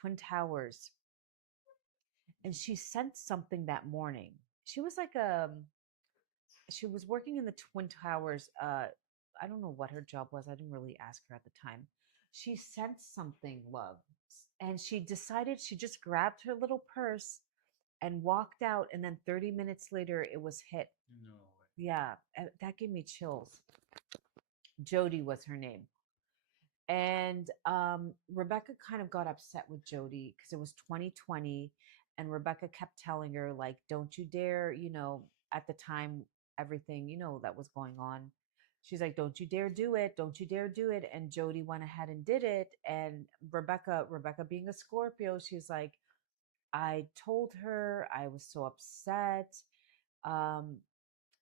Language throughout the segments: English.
Twin Towers, and she sensed something that morning. She was like she was working in the Twin Towers. I don't know what her job was. I didn't really ask her at the time. She sensed something, love, and she decided she just grabbed her little purse and walked out. And then 30 minutes later, it was hit. No Yeah, that gave me chills. Jody was her name. And Rebecca kind of got upset with Jody because it was 2020, and Rebecca kept telling her, like, don't you dare, at the time, everything, that was going on. She's like, don't you dare do it, don't you dare do it. And Jody went ahead and did it. And Rebecca being a Scorpio, she's like, I told her, I was so upset. Um,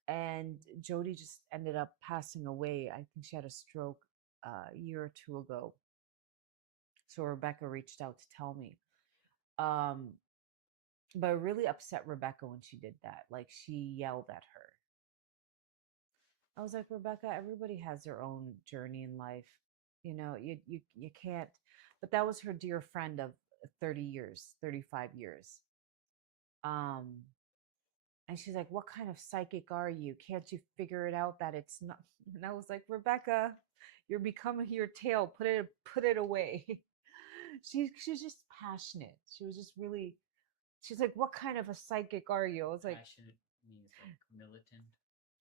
and Jody just ended up passing away. I think she had a stroke a year or two ago. So Rebecca reached out to tell me. Um, but it really upset Rebecca when she did that. Like, she yelled at her. I was like, Rebecca, everybody has their own journey in life. You can't. But that was her dear friend of 30 years, 35 years. Um, and she's like, what kind of psychic are you? Can't you figure it out that it's not? And I was like, Rebecca, you're becoming your tail. Put it away. She's just passionate. She was just really. She's like, what kind of a psychic are you? I was like, passionate means like militant.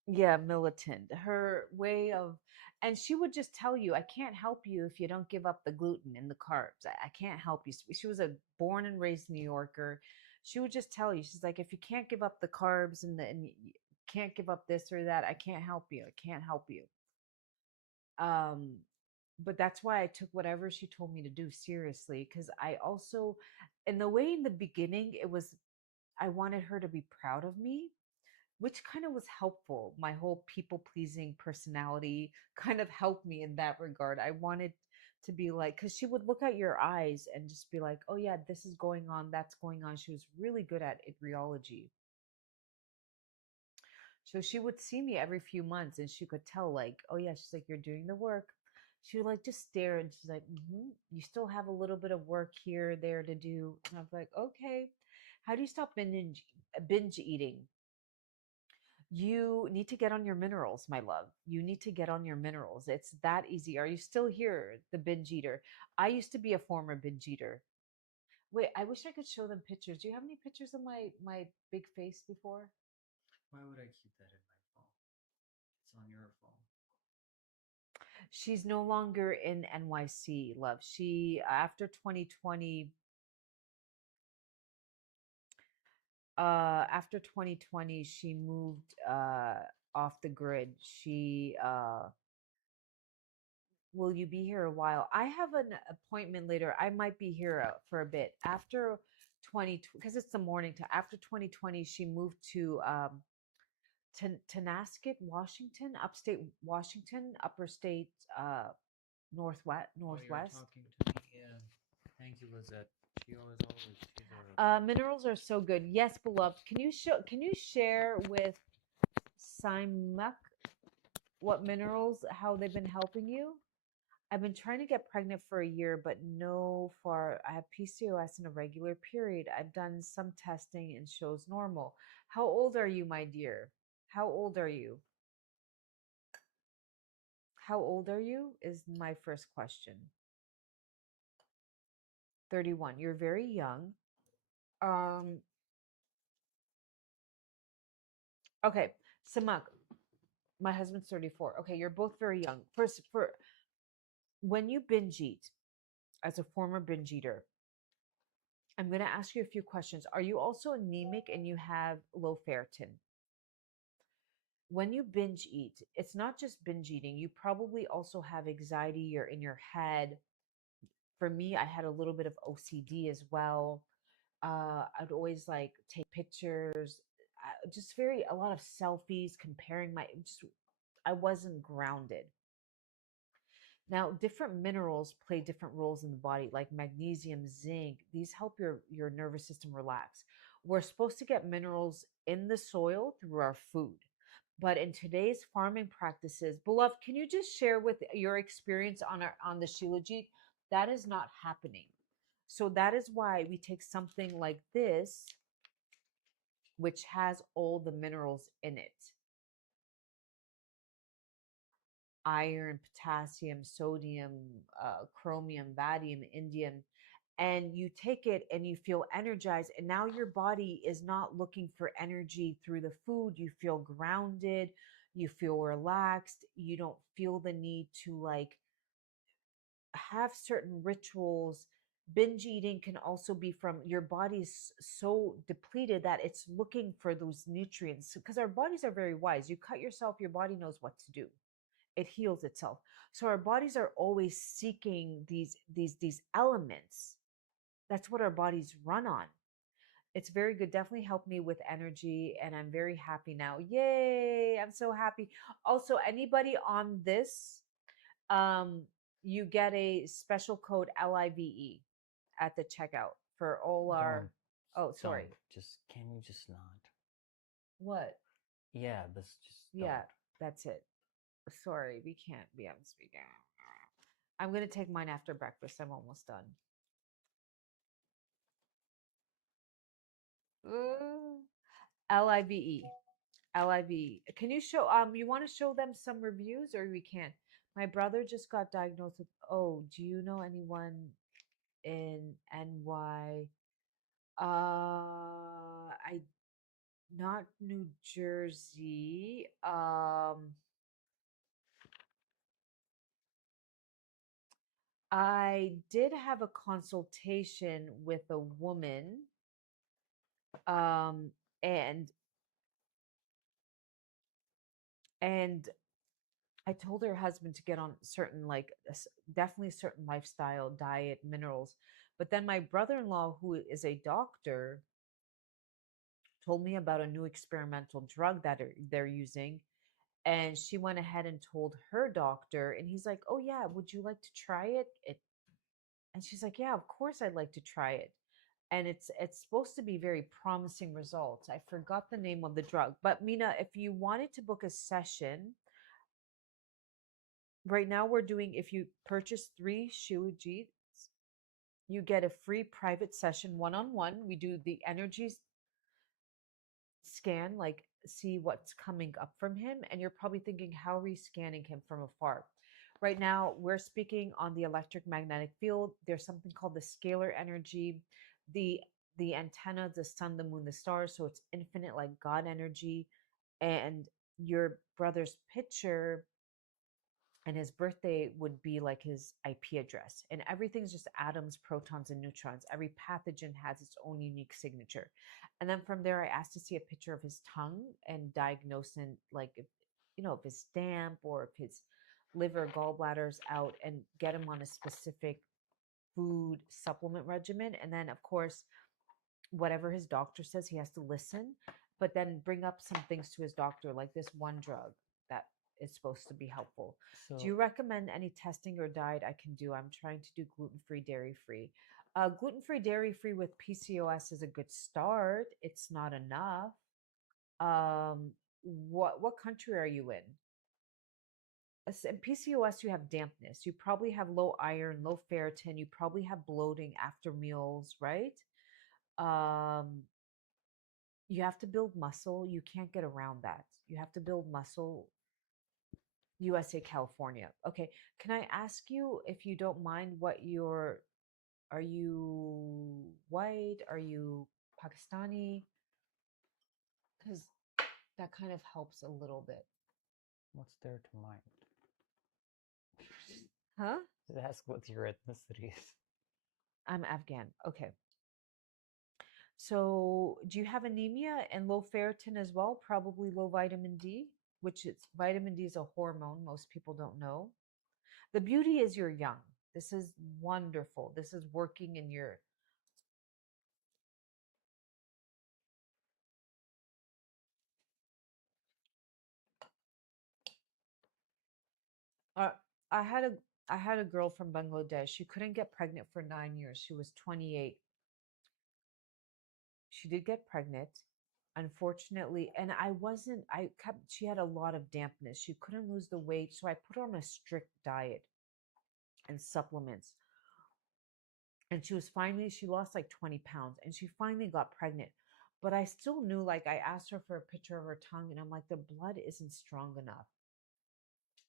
yeah, militant. Her way of, and she would just tell you, I can't help you if you don't give up the gluten and the carbs. I can't help you. She was a born and raised New Yorker. She would just tell you, she's like, if you can't give up the carbs and you can't give up this or that, I can't help you. I can't help you. Um, but that's why I took whatever she told me to do seriously. Cause I also, in the way in the beginning, it was, I wanted her to be proud of me, which kind of was helpful. My whole people pleasing personality kind of helped me in that regard. I wanted to be like, because she would look at your eyes and just be like, oh, yeah, this is going on, that's going on. She was really good at rheology. So she would see me every few months and she could tell, like, oh, yeah, she's like, you're doing the work. She would like just stare and she's like, you still have a little bit of work here, there to do. And I was like, okay. How do you stop binge eating? You need to get on your minerals, my love. You need to get on your minerals. It's that easy. Are you still here, the binge eater? I used to be a former binge eater. Wait, I wish I could show them pictures. Do you have any pictures of my big face before? Why would I keep that in my phone? It's on your phone. She's no longer in NYC, love. She after 2020, after 2020, she moved off the grid. She will you be here a while? I have an appointment later. I might be here for a bit after 20 because it's the morning to after 2020. She moved to Tanasket, Washington, upstate Washington, upper state, northwest, Oh, you're northwest. talking to me. Yeah. Thank you, Lizette. She's our. Minerals are so good. Yes, beloved. Can you share with Simak what minerals, how they've been helping you? I've been trying to get pregnant for a year, but no far. I have PCOS in a regular period. I've done some testing and shows normal. How old are you, my dear? How old are you? How old are you? Is my first question. 31. You're very young. Um, okay. Samak, my husband's 34. Okay, you're both very young. First, for when you binge eat, as a former binge eater, I'm going to ask you a few questions. Are you also anemic and you have low ferritin? When you binge eat, it's not just binge eating. You probably also have anxiety. You're in your head. For me, I had a little bit of OCD as well. I'd always like take pictures, just a lot of selfies, comparing I wasn't grounded. Now, different minerals play different roles in the body, like magnesium, zinc. These help your nervous system relax. We're supposed to get minerals in the soil through our food. But in today's farming practices, beloved, can you just share with your experience on the Shilajit? That is not happening. So that is why we take something like this, which has all the minerals in it: iron, potassium, sodium, chromium, barium, indium. And you take it and you feel energized. And now your body is not looking for energy through the food. You feel grounded, you feel relaxed, you don't feel the need to like have certain rituals. Binge eating can also be from your body's so depleted that it's looking for those nutrients, because our bodies are very wise. You cut yourself, your body knows what to do. It heals itself. So our bodies are always seeking these elements. That's what our bodies run on. It's very good. Definitely helped me with energy, and I'm very happy now. Yay! I'm so happy. Also, anybody on this, um, you get a special code LIVE at the checkout for all our. Oh, sorry. Just can you just not? What? Yeah, this just Yeah, that's it. Sorry, we can't be on speaker. I'm gonna take mine after breakfast. I'm almost done. LIVE. LIV. Can you show you want to show them some reviews, or we can't? My brother just got diagnosed with, oh, do you know anyone in NY? I not New Jersey. I did have a consultation with a woman, um and and I told her husband to get on certain, like definitely certain lifestyle, diet, minerals. But then my brother-in-law, who is a doctor, told me about a new experimental drug that they're using. And she went ahead and told her doctor, and he's like, "Oh yeah, would you like to try it?" And she's like, "Yeah, of course I'd like to try it." And it's supposed to be very promising results. I forgot the name of the drug, but Mina, if you wanted to book a session, right now we're doing, if you purchase 3 Shilajits, you get a free private session one-on-one. We do the energy scan, like see what's coming up from him. And you're probably thinking, how are we scanning him from afar? Right now, we're speaking on the electromagnetic field. There's something called the scalar energy, the the antenna, the sun, the moon, the stars. So it's infinite, like God energy. And your brother's picture and his birthday would be like his IP address. And everything's just atoms, protons, and neutrons. Every pathogen has its own unique signature. And then from there, I asked to see a picture of his tongue and diagnose, and like if if it's damp or if his liver, gallbladder's out, and get him on a specific food supplement regimen. And then, of course, whatever his doctor says, he has to listen, but then bring up some things to his doctor, like this one drug that is supposed to be helpful. Do you recommend any testing or diet I can do? I'm trying to do gluten-free, dairy-free. Gluten-free, dairy-free with PCOS is a good start. It's not enough. What country are you in? In PCOS, you have dampness. You probably have low iron, low ferritin. You probably have bloating after meals, right? Um, you have to build muscle. You can't get around that. You have to build muscle. USA, California. Okay. Can I ask you, if you don't mind, are you white? Are you Pakistani? Because that kind of helps a little bit. What's there to mind? Huh? Ask what your ethnicity is. I'm Afghan. Okay. So, do you have anemia and low ferritin as well? Probably low vitamin D, which is vitamin D is a hormone most people don't know. The beauty is you're young. This is wonderful. This is working in your. Uh, I had a I had a girl from Bangladesh. She couldn't get pregnant for 9 years. She was 28. She did get pregnant, unfortunately, and I kept. She had a lot of dampness. She couldn't lose the weight, so I put her on a strict diet and supplements. And she lost like 20 pounds and she finally got pregnant. But I still knew, like, I asked her for a picture of her tongue and I'm like, the blood isn't strong enough.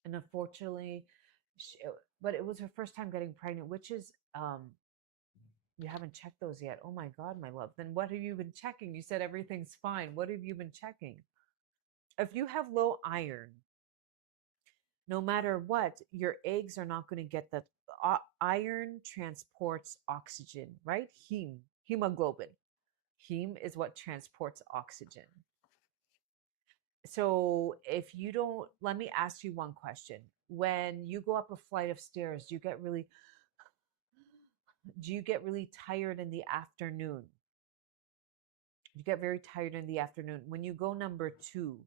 And unfortunately, she, but it was her first time getting pregnant, which is, you haven't checked those yet. Oh my God, my love. Then what have you been checking? You said everything's fine. What have you been checking? If you have low iron, no matter what, your eggs are not going to get the iron transports oxygen, right? Hemoglobin. Heme is what transports oxygen. So if you don't, let me ask you one question. When you go up a flight of stairs, do you get really tired in the afternoon? You get very tired in the afternoon. When you go number 2,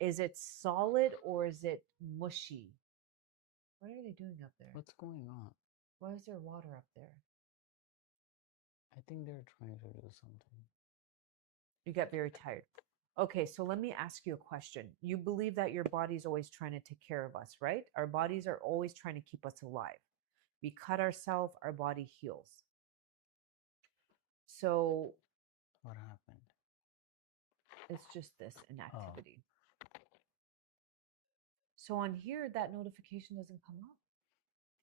is it solid or is it mushy? What are they doing up there? What's going on? Why is there water up there? I think they're trying to do something. You get very tired. Okay, so let me ask you a question. You believe that your body's always trying to take care of us, right? Our bodies are always trying to keep us alive. We cut ourselves, our body heals. So What happened? it's just this inactivity. So on here, that notification doesn't come up.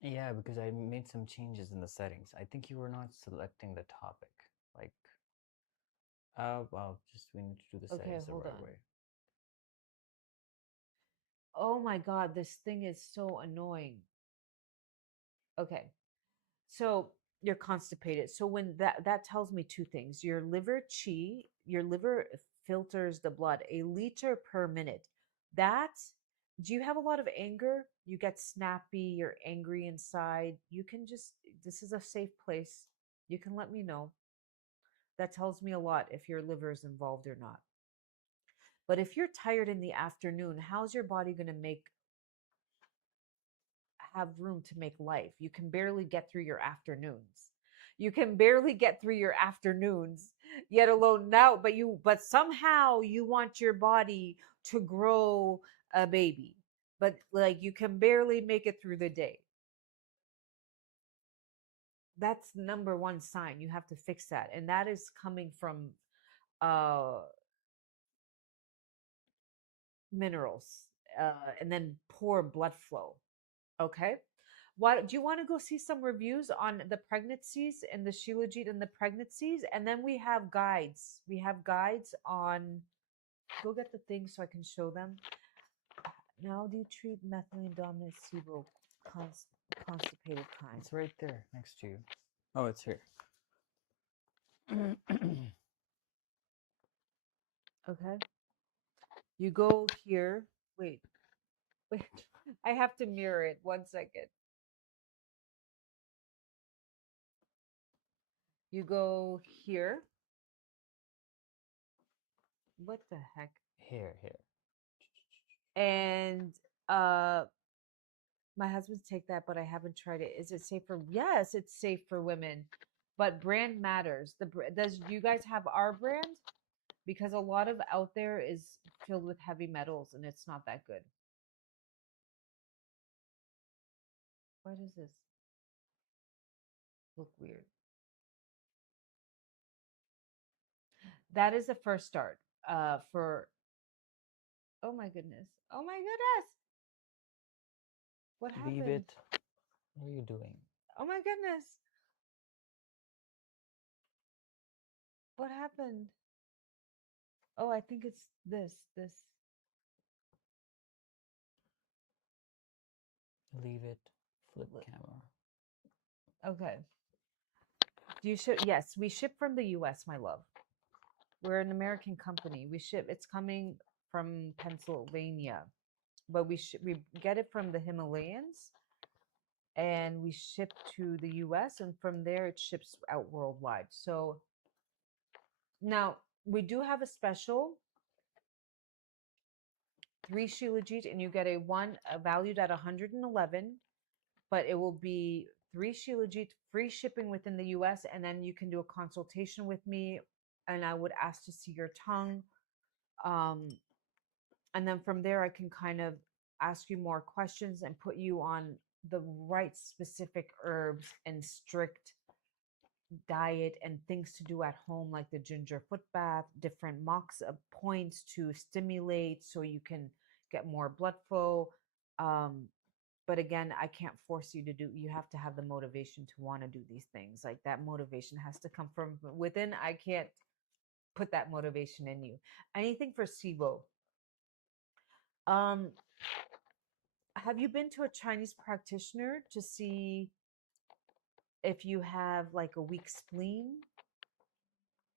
Yeah, because I made some changes in the settings. I think you were not selecting the topic. Like, well, just we need to do the settings the right way. Oh my God, this thing is so annoying. Okay. So you're constipated. So when that tells me 2 things. Your liver filters the blood 1 liter per minute. Do you have a lot of anger? You get snappy, you're angry inside. This is a safe place. You can let me know. That tells me a lot if your liver is involved or not. But if you're tired in the afternoon, how's your body going to have room to make life? You can barely get through your afternoons. Yet alone now, but somehow you want your body to grow a baby. But like you can barely make it through the day. That's number 1 sign. You have to fix that. And that is coming from minerals, and then poor blood flow. Okay. Why do you want to go see some reviews on the pregnancies and the Shilajit and the pregnancies? And then we have guides. We have guides on. Go get the things so I can show them. Now, do you treat methylene dominant SIBO constipated kind? It's right there next to you. Oh, it's here. Okay. You go here. Wait. I have to mirror it. 1 second. You go here. What the heck? Here. And my husband's take that, but I haven't tried it. Is it safe for? Yes, it's safe for women, but brand matters. Does you guys have our brand? Because a lot of out there is filled with heavy metals, and it's not that good. Why does this look weird? That is the first start. For oh my goodness, oh my goodness, what happened? Leave it. What are you doing? Oh my goodness, what happened? Oh, I think it's this. Leave it. Flip camera. Okay. Yes, we ship from the US, my love. We're an American company. We ship. It's coming from Pennsylvania, but we get it from the Himalayas, and we ship to the US, and from there it ships out worldwide. So now we do have a special 3 Shilajit, and you get a valued at 111, but it will be 3 Shilajit, free shipping within the US, and then you can do a consultation with me, and I would ask to see your tongue. And then from there, I can kind of ask you more questions and put you on the right specific herbs and strict diet and things to do at home, like the ginger foot bath, different mocks of points to stimulate so you can get more blood flow. Um, but again, I can't force you to do, you have to have the motivation to want to do these things. Like that motivation has to come from within. I can't put that motivation in you. Anything for SIBO. Um, have you been to a Chinese practitioner to see if you have like a weak spleen?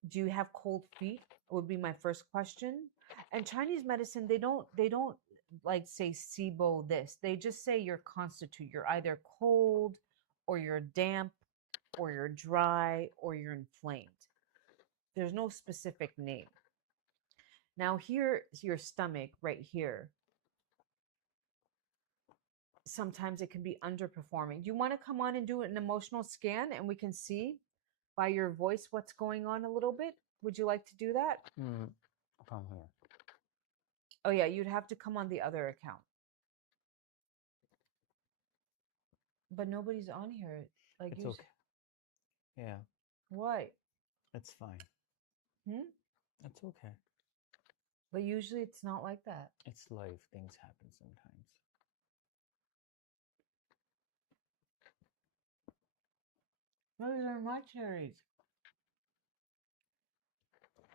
Do you have cold feet? Would be my first question. And Chinese medicine, they don't like say SIBO this. They just say you're constitute. You're either cold or you're damp or you're dry or you're inflamed. There's no specific name. Now here is your stomach right here. Sometimes it can be underperforming. Do you want to come on and do an emotional scan and we can see by your voice what's going on a little bit? Would you like to do that? From here. Oh yeah, you'd have to come on the other account. But nobody's on here. Like It's you. okay. Yeah, Why? it's fine. It's okay. But usually it's not like that. It's life. Things happen sometimes. Those are my cherries.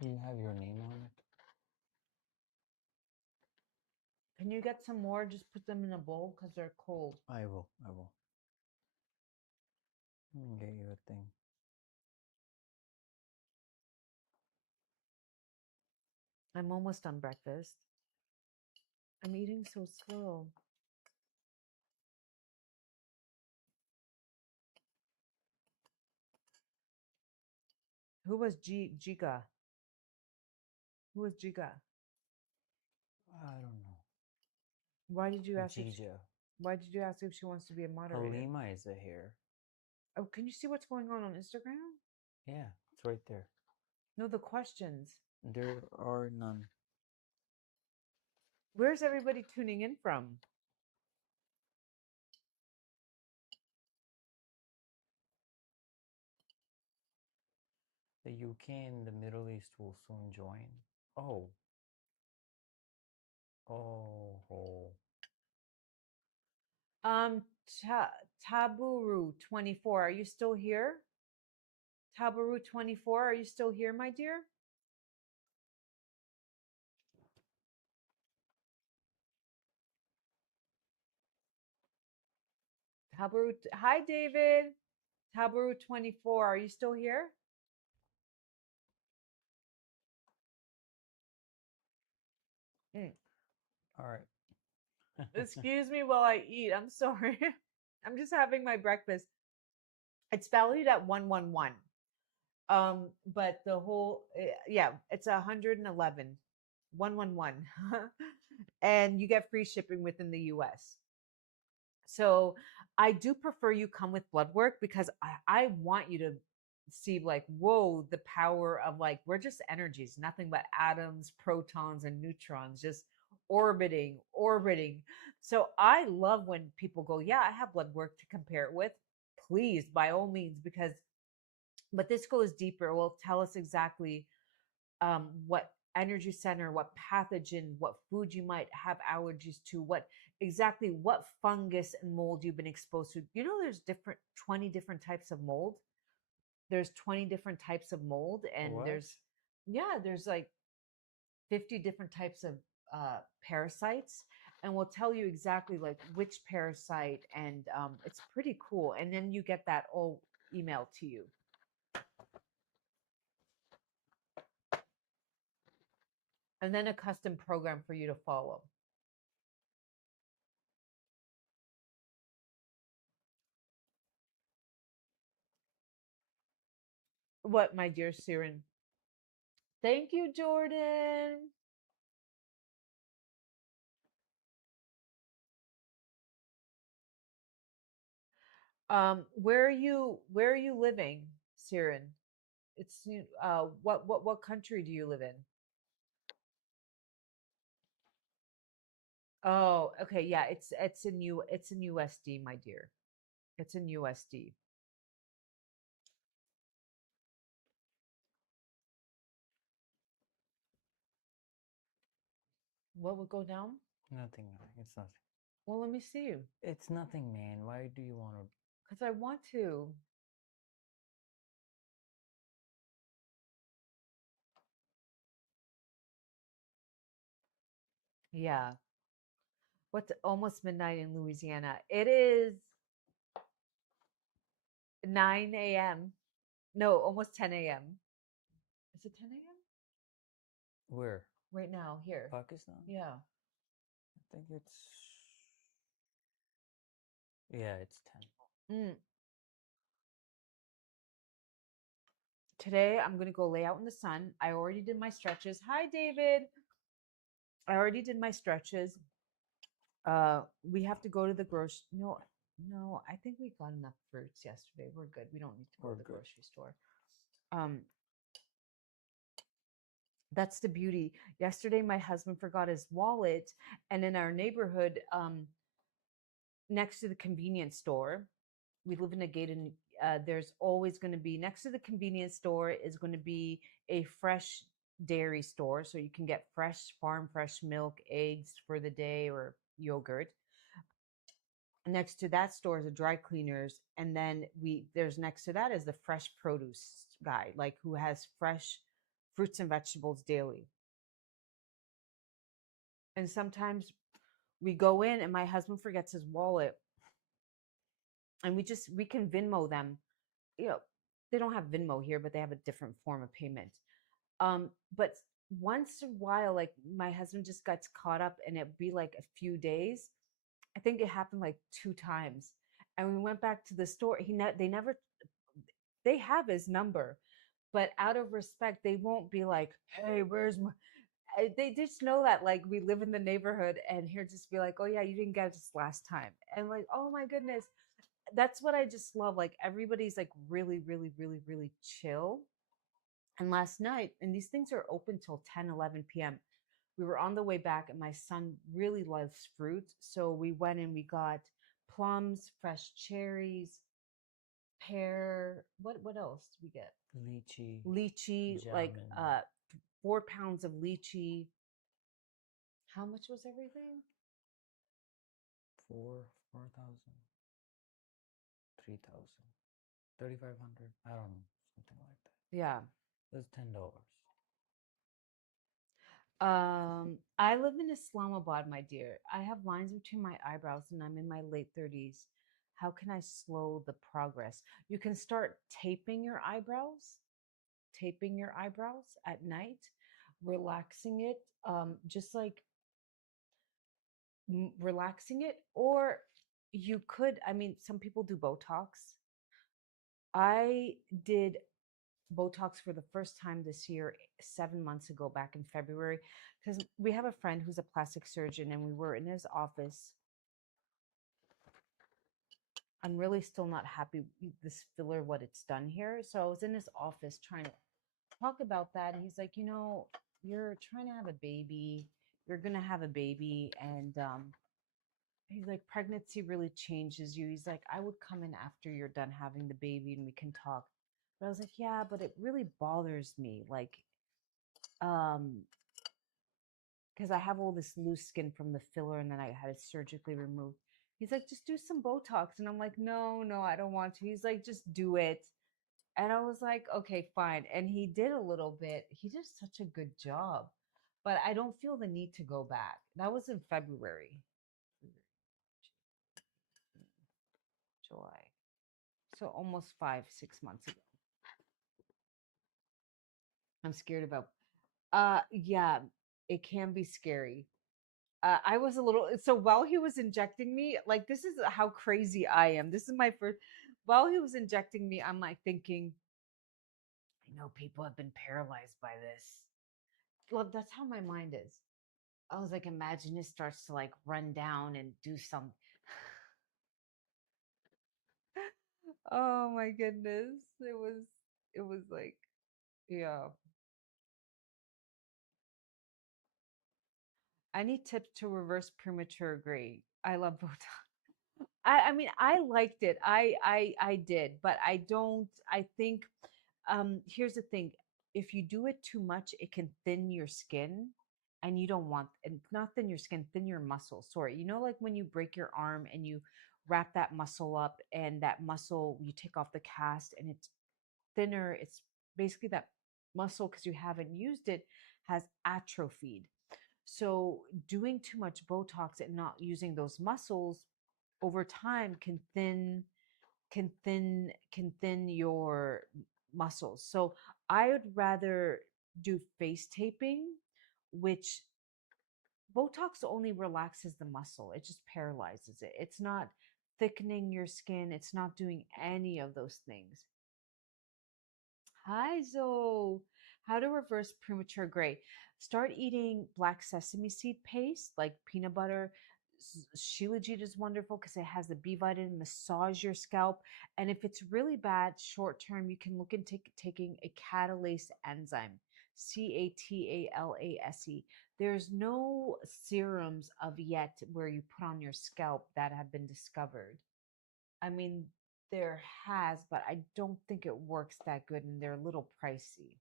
You have your name on it? Can you get some more? Just put them in a bowl because they're cold. I will. Let me get you a thing. I'm almost done breakfast. I'm eating so slow. Who was Giga? Who was Giga? I don't know. Why did you ask? Jija. Why did you ask if she wants to be a moderator? Halima is here. Oh, can you see what's going on Instagram? Yeah, it's right there. No, the questions. There are none. Where's everybody tuning in from? The UK and the Middle East will soon join. Oh. Oh. Taburu 24, are you still here? Taburu 24, are you still here, my dear? Taburu, hi David. Taburu 24, are you still here? All right. Excuse me while I eat. I'm sorry. I'm just having my breakfast. It's valued at 111. But the whole yeah, it's 111. 111. And you get free shipping within the US. So I do prefer you come with blood work because I want you to see like, whoa, the power of like, we're just energies, nothing but atoms, protons, and neutrons just orbiting. So I love when people go, yeah, I have blood work to compare it with. Please, by all means, but this goes deeper. It will tell us exactly what energy center, what pathogen, what food you might have allergies to, what fungus and mold you've been exposed to. You know, there's 20 different types of mold. There's 20 different types of mold, and What? there's like 50 different types of parasites, and we'll tell you exactly like which parasite, and it's pretty cool. And then you get that all emailed to you. And then a custom program for you to follow. What, my dear Siren? Thank you, Jordan. Where are you living, Siren? It's what country do you live in? Oh, okay, yeah, it's in USD, my dear. It's in USD. What would go down? Nothing. It's nothing. Well, let me see. It's nothing, man. Why do you want to? Because I want to. Yeah. What's almost midnight in Louisiana? It is 9 a.m. No, almost 10 a.m. Is it 10 a.m.? Where? Right now, here. Pakistan? Yeah. I think it's. Yeah, it's 10. Mm. Today, I'm going to go lay out in the sun. I already did my stretches. Hi, David. I already did my stretches. We have to go to the grocery. No, I think we got enough fruits yesterday. We're good. We don't need to go to the grocery store. That's the beauty. Yesterday, my husband forgot his wallet, and in our neighborhood, next to the convenience store, we live in a gated. There's always going to be next to the convenience store is going to be a fresh dairy store, so you can get fresh farm fresh milk, eggs for the day, or yogurt. Next to that store is a dry cleaners, and then there's next to that is the fresh produce guy, like who has fresh fruits and vegetables daily. And sometimes we go in and my husband forgets his wallet, and we can Venmo them. They don't have Venmo here, but they have a different form of payment. But once in a while, like my husband just gets caught up, and it'd be like a few days. I think it happened like 2 times, and we went back to the store. They have his number, but out of respect, they won't be like, "Hey, where's my?" They just know that like we live in the neighborhood, and he'll just be like, "Oh yeah, you didn't get this last time," and like, "Oh my goodness." That's what I just love. Like everybody's like really, really, really, really chill. And last night, and these things are open till 10, 11 p.m. We were on the way back, and my son really loves fruit. So we went and we got plums, fresh cherries, pear. What else did we get? Lychee, like Jamun. 4 pounds of lychee. How much was everything? 4,000, 3,000, 3,500. I don't know, something like that. Yeah. That's $10. I live in Islamabad, my dear. I have lines between my eyebrows and I'm in my late 30s. How can I slow the progress? You can start taping your eyebrows at night, relaxing it, just like relaxing it. Or you could, I mean, some people do Botox. I did Botox for the first time this year, 7 months ago, back in February, because we have a friend who's a plastic surgeon and we were in his office. I'm really still not happy with this filler, what it's done here. So I was in his office trying to talk about that. And he's like, you're trying to have a baby. You're going to have a baby. And he's like, pregnancy really changes you. He's like, I would come in after you're done having the baby and we can talk. But I was like, yeah, but it really bothers me. Like, because I have all this loose skin from the filler and then I had it surgically removed. He's like, just do some Botox. And I'm like, no, I don't want to. He's like, just do it. And I was like, okay, fine. And he did a little bit. He did such a good job. But I don't feel the need to go back. That was in February. July. So almost 5, 6 months ago. I'm scared about. Yeah, it can be scary. I was a little. So while he was injecting me, like this is how crazy I am. This is my first. While he was injecting me, I'm like thinking, I know people have been paralyzed by this. Well, that's how my mind is. I was like, imagine it starts to like run down and do some. Oh my goodness. It was like, yeah. I need tips to reverse premature gray. I love Botox. I mean, I liked it. I did, but I don't. I think here's the thing: if you do it too much, it can thin your skin, and you don't want, and not thin your skin, thin your muscle. Sorry, you know, like when you break your arm and you wrap that muscle up, and that muscle, you take off the cast and it's thinner. It's basically that muscle, because you haven't used it, has atrophied. So doing too much Botox and not using those muscles over time can thin your muscles. So I would rather do face taping, which Botox only relaxes the muscle. It just paralyzes it. It's not thickening your skin. It's not doing any of those things. Hi, Zoe. How to reverse premature gray. Start eating black sesame seed paste, like peanut butter. Shilajit is wonderful because it has the B vitamin. Massage your scalp. And if it's really bad short term, you can look into taking a catalase enzyme, Catalase. There's no serums of yet where you put on your scalp that have been discovered. I mean, there has, but I don't think it works that good, and they're a little pricey.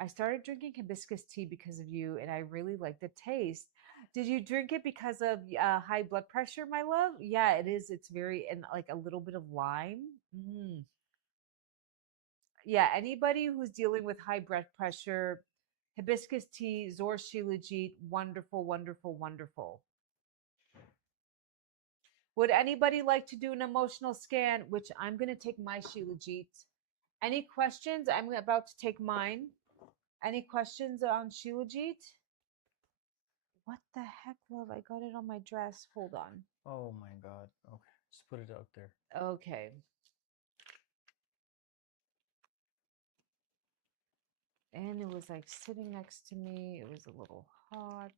I started drinking hibiscus tea because of you, and I really like the taste. Did you drink it because of high blood pressure, my love? Yeah, it is. It's very, and like a little bit of lime. Mm. Yeah, anybody who's dealing with high blood pressure, hibiscus tea, ZOR Shilajit, wonderful, wonderful, wonderful. Would anybody like to do an emotional scan? Which I'm going to take my Shilajit. Any questions? I'm about to take mine. Any questions on Shilajit? What the heck, love? I got it on my dress. Hold on. Oh my God. Okay, just put it out there. Okay. And it was like sitting next to me. It was a little hot.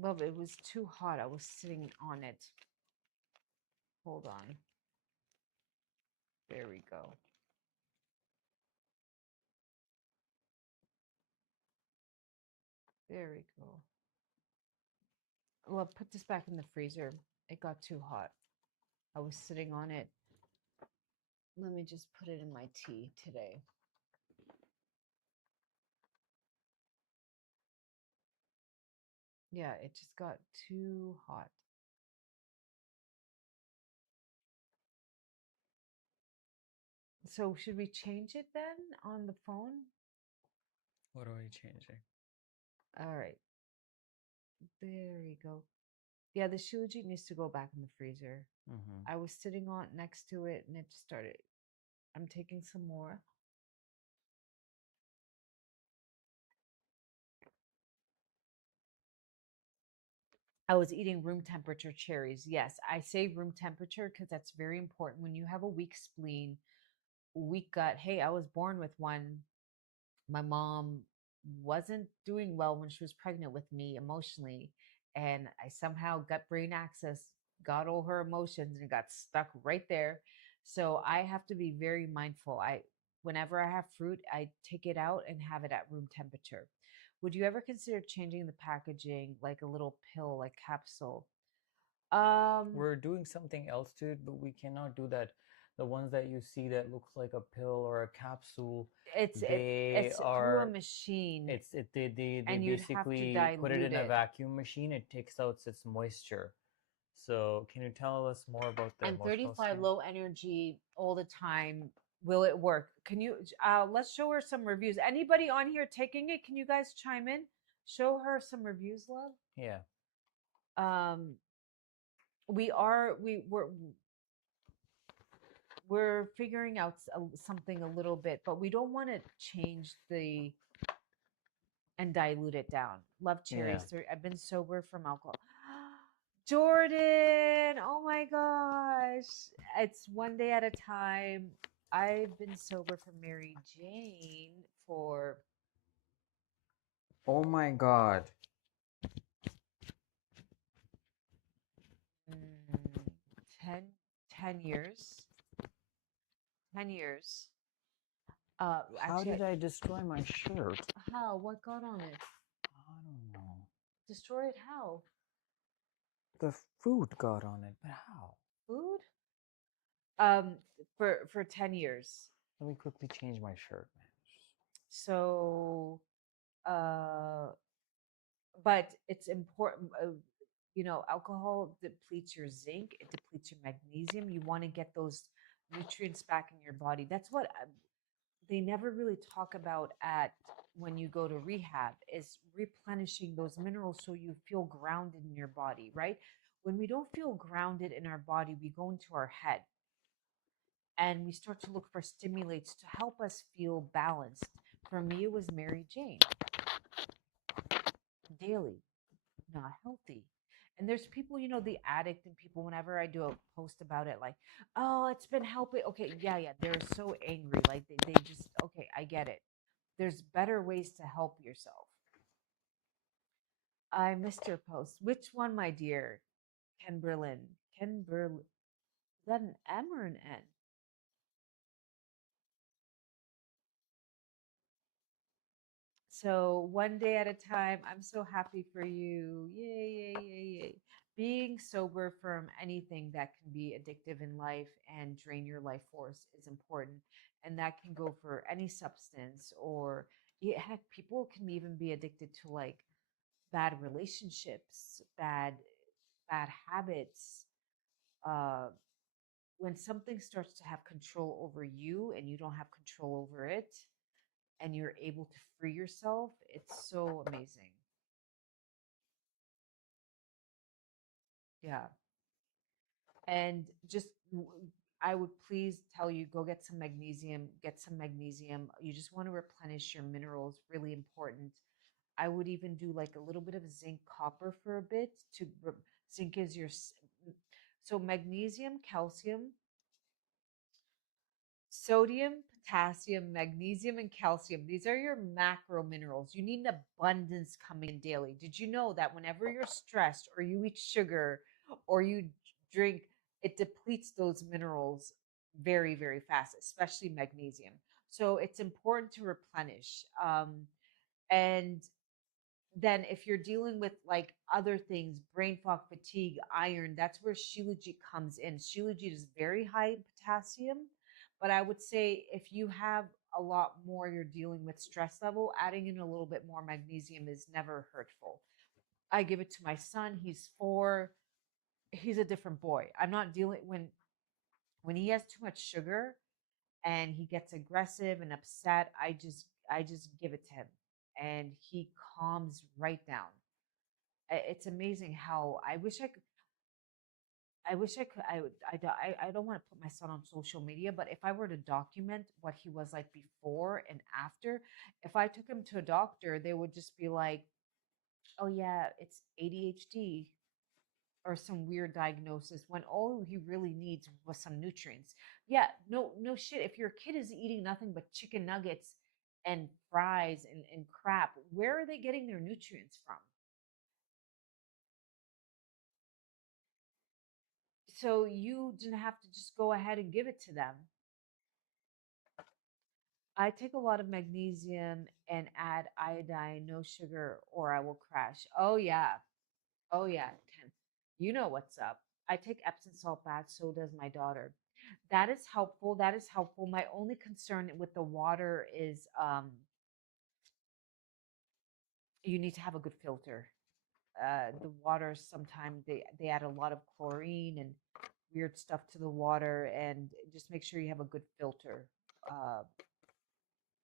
Love, it was too hot. I was sitting on it. Hold on. There we go. There we go. Love, put this back in the freezer. It got too hot. I was sitting on it. Let me just put it in my tea today. Yeah, it just got too hot. So should we change it then on the phone? What are you changing? All right. There you go. Yeah, the Shilajit needs to go back in the freezer. Mm-hmm. I was sitting on next to it and it just started. I'm taking some more. I was eating room temperature cherries. Yes, I say room temperature because that's very important when you have a weak spleen, weak gut. Hey, I was born with one. My mom wasn't doing well when she was pregnant with me emotionally, and I somehow gut brain axis got all her emotions and it got stuck right there. So I have to be very mindful. I Whenever I have fruit, I take it out and have it at room temperature. Would you ever consider changing the packaging, like a little pill, like capsule? Um, We're doing something else to it, but we cannot do that. The ones that you see that looks like a pill or a capsule, it's it, they it's through a are machine, they and you'd have to basically put it dilute in a it. vacuum machine. It takes out its moisture. So can you tell us more about the I'm emotional 35, scan? low energy all the time. Will it work? Can you let's show her some reviews. Anybody on here taking it? Can you guys chime in? Show her some reviews, love. Yeah. Um we're figuring out something a little bit, but we don't want to change the and dilute it down. Love Yeah. cherries. I've been sober from alcohol. Jordan, oh my gosh. It's one day at a time. I've been sober from Mary Jane for Oh my God. mm, 10, 10 years. 10 years. How Actually, did I destroy my shirt? how? What got on it? I don't know. Destroy it how? The food got on it, but how? Food? For 10 years. Let me quickly change my shirt, man. So, uh, but it's important. Alcohol depletes your zinc, it depletes your magnesium. You want to get those nutrients back in your body. That's what they never really talk about at when you go to rehab is replenishing those minerals so you feel grounded in your body, right? When we don't feel grounded in our body, we go into our head and we start to look for stimulates to help us feel balanced. For me, it was Mary Jane daily, not healthy. And there's people, the addict and people, whenever I do a post about it, like, oh, it's been helping. Okay, yeah, yeah. They're so angry. Like they just, okay, I get it. There's better ways to help yourself. I missed your post. Which one, my dear? Ken Berlin. Ken Berlin. Is that an M or an N? So one day at a time. I'm so happy for you. Yay, yay, yay, yay. Being sober from anything that can be addictive in life and drain your life force is important. And that can go for any substance or heck, people can even be addicted to like bad relationships, bad habits. Uh, when something starts to have control over you and you don't have control over it, and you're able to free yourself, it's so amazing. Yeah. And just, I would please tell you go get some magnesium, get some magnesium. You just want to replenish your minerals, really important. I would even do like a little bit of zinc copper for a bit to zinc is your so magnesium, calcium, sodium, potassium, magnesium, and calcium. These are your macro minerals. You need an abundance coming in daily. Did you know that whenever you're stressed or you eat sugar or you drink, it depletes those minerals very, very fast, especially magnesium. So it's important to replenish. And then if you're dealing with like other things, brain fog, fatigue, iron, that's where Shilajit comes in. Shilajit is very high in potassium, but I would say if you have a lot more you're dealing with stress level, adding in a little bit more magnesium is never hurtful. I give it to my son, he's 4. He's a different boy. I'm not dealing when he has too much sugar and he gets aggressive and upset, I just give it to him and he calms right down. It's amazing how I wish I could I don't want to put my son on social media, but if I were to document what he was like before and after, if I took him to a doctor, they would just be like, "Oh yeah, it's ADHD." Or some weird diagnosis when all he really needs was some nutrients. Yeah, no shit. If your kid is eating nothing but chicken nuggets and fries and crap, where are they getting their nutrients from? So you didn't have to just go ahead and give it to them. I take a lot of magnesium and add iodine, no sugar, or I will crash. Oh yeah. Oh yeah, Ken. You know what's up. I take Epsom salt baths, so does my daughter. That is helpful. That is helpful. My only concern with the water is you need to have a good filter. The water sometimes they add a lot of chlorine and weird stuff to the water, and just make sure you have a good filter uh,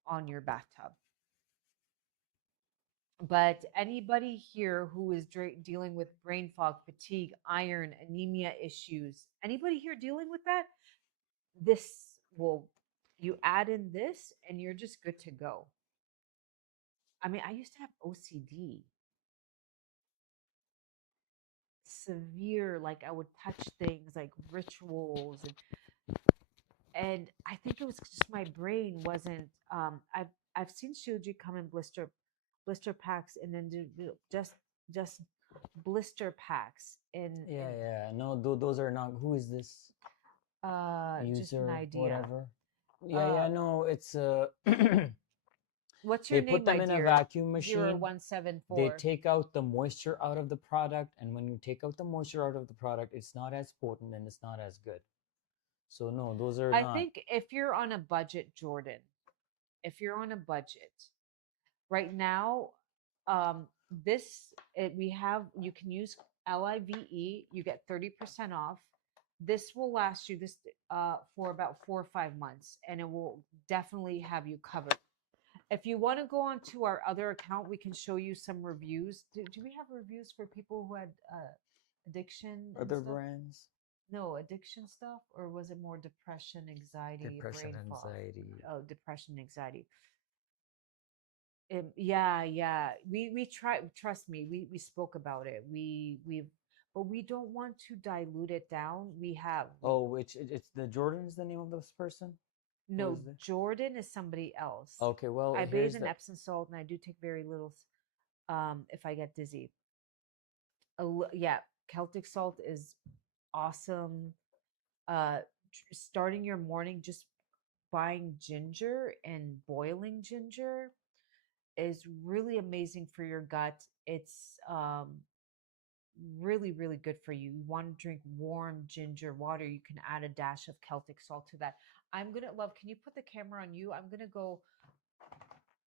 on your bathtub. But anybody here who is dealing with brain fog, fatigue, iron, anemia issues, anybody here dealing with that, this will, you add in this and you're just good to go. I mean, I used to have OCD, severe, like I would touch things like rituals and I think it was just my brain wasn't I've seen Shuji come in blister packs and then do just blister packs Yeah, in yeah. No, those are not. Who is this just an user? idea. Whatever. Yeah, Uh yeah. No, it's What's They your put name, my them in a dear? vacuum machine. 0174. They take out the moisture out of the product, and when you take out the moisture out of the product, it's not as potent and it's not as good. So no, those are I not. think if you're on a budget, Jordan, if you're on a budget right now, we have, you can use LIVE. You get 30% off. This will last you this for about 4 or 5 months, and it will definitely have you covered. If you want to go on to our other account, we can show you some reviews. Do we have reviews for people who had addiction and Other stuff? brands? No, addiction stuff, or was it more depression, anxiety, Depression, brain fog? anxiety. Oh, depression, anxiety. Yeah. We try. Trust me, we spoke about it. But we don't want to dilute it down. Oh, which it's the Jordan is the name of this person? No, Jordan is somebody else. Okay, well, I here's bathe in the Epsom salt, and I do take very little if I get dizzy. Yeah, Celtic salt is awesome. Starting your morning just buying ginger and boiling ginger is really amazing for your gut. It's really, really good for you. You want to drink warm ginger water, you can add a dash of Celtic salt to that. I'm gonna love, can you put the camera on you? I'm gonna go.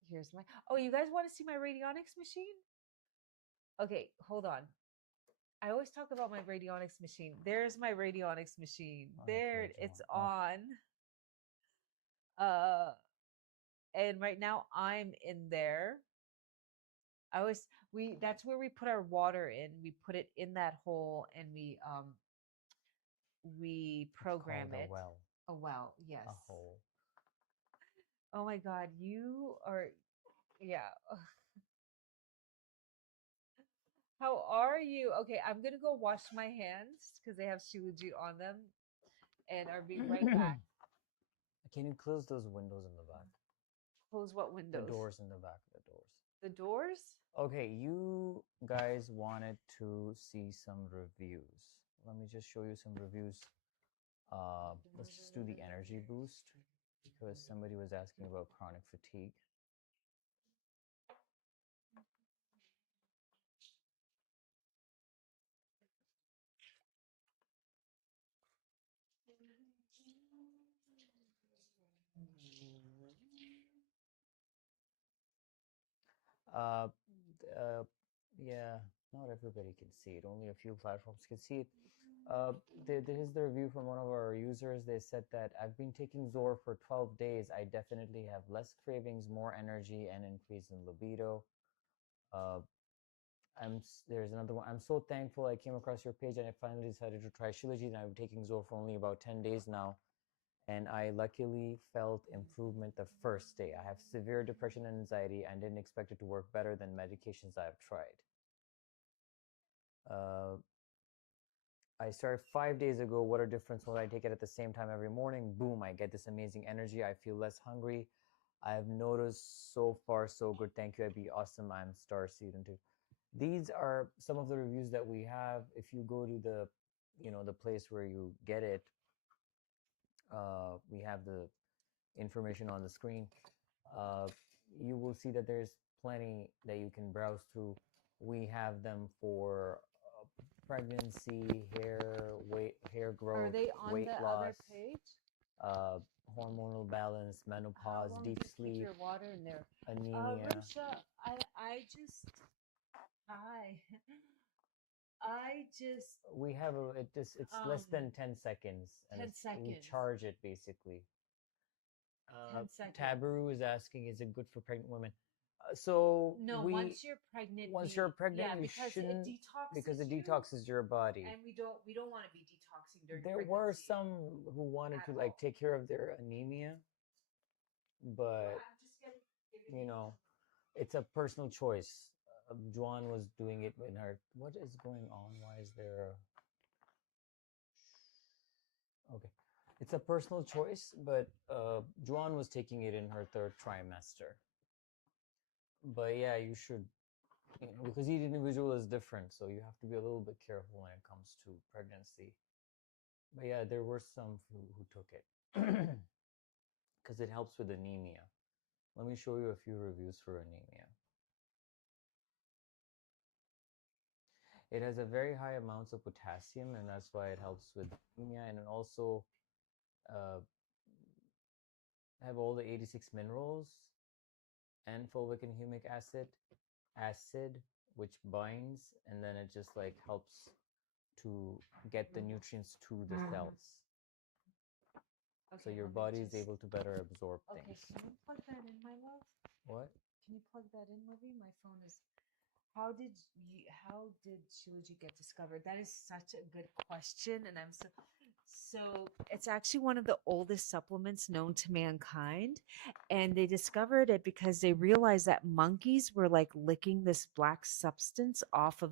Here's my, oh, you guys want to see my radionics machine? Okay, hold on. I always talk about my radionics machine. There's my radionics machine. There, Okay, it's John. on. Uh, and right now I'm in there. I always that's where we put our water in. We put it in that hole, and we program it. A well. A well, yes. A hole. Oh my God, you are, yeah. How are you? Okay, I'm gonna go wash my hands because they have Shilajit on them, and I'll be right back. Can you close those windows in the back? Close what windows? The doors in the back, the doors. The doors? Okay, you guys wanted to see some reviews. Let me just show you some reviews. Let's just do the energy boost because somebody was asking about chronic fatigue. Uh, yeah, not everybody can see it. Only a few platforms can see it. This is the review from one of our users. They said that I've been taking ZOR for 12 days. I definitely have less cravings, more energy, and increase in libido. There's another one. I'm so thankful I came across your page and I finally decided to try Shilajit, and I've been taking ZOR for only about 10 days now. And I luckily felt improvement the first day. I have severe depression and anxiety and didn't expect it to work better than medications I've tried. I started 5 days ago. What a difference when I take it at the same time every morning. Boom, I get this amazing energy. I feel less hungry. I've noticed so far so good. Thank you. I'd be awesome. I'm star season 2. These are some of the reviews that we have. If you go to the, the place where you get it, we have the information on the screen. You will see that there's plenty that you can browse through. We have them for pregnancy, hair growth, Are they on weight the loss, other page? hormonal balance, menopause, deep sleep, your water in there? anemia. Risha, I just, hi. I just, We have it's less than 10 seconds, and 10 we seconds. charge it basically. 10 seconds. Tabaru is asking, is it good for pregnant women? So no, once you're pregnant, you're pregnant, yeah, you because shouldn't, it detoxes because it you, detoxes your body. and we don't want to be detoxing during There pregnancy. were some who wanted to like take care of their anemia, but it's a personal choice. Juan was doing it in her. What is going on? Why is there? Okay, it's a personal choice, but Juan was taking it in her 3rd trimester. But yeah, you should, because each individual is different, so you have to be a little bit careful when it comes to pregnancy. But yeah, there were some who took it because it helps with anemia. Let me show you a few reviews for anemia. It has a very high amounts of potassium, and that's why it helps with anemia, and it also uh, have all the 86 minerals and fulvic and humic acid, which binds, and then it just like helps to get the nutrients to the cells. So your body is able to better absorb things. Okay, can you plug that in, my love? What? Can you plug that in, lovey? My phone is. How did Shilajit get discovered? That is such a good question, and I'm so it's actually one of the oldest supplements known to mankind, and they discovered it because they realized that monkeys were like licking this black substance off of,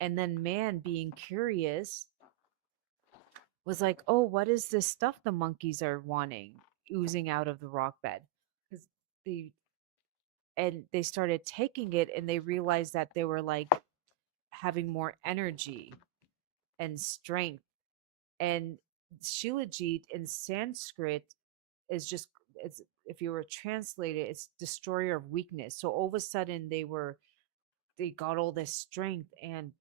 and then man, being curious, was like, "Oh, what is this stuff the monkeys are wanting oozing out of the rock bed?" Because they and they started taking it, and they realized that they were like having more energy and strength. And Shilajit in Sanskrit is just, it's, if you were to translate it, it's destroyer of weakness. So all of a sudden they got all this strength, and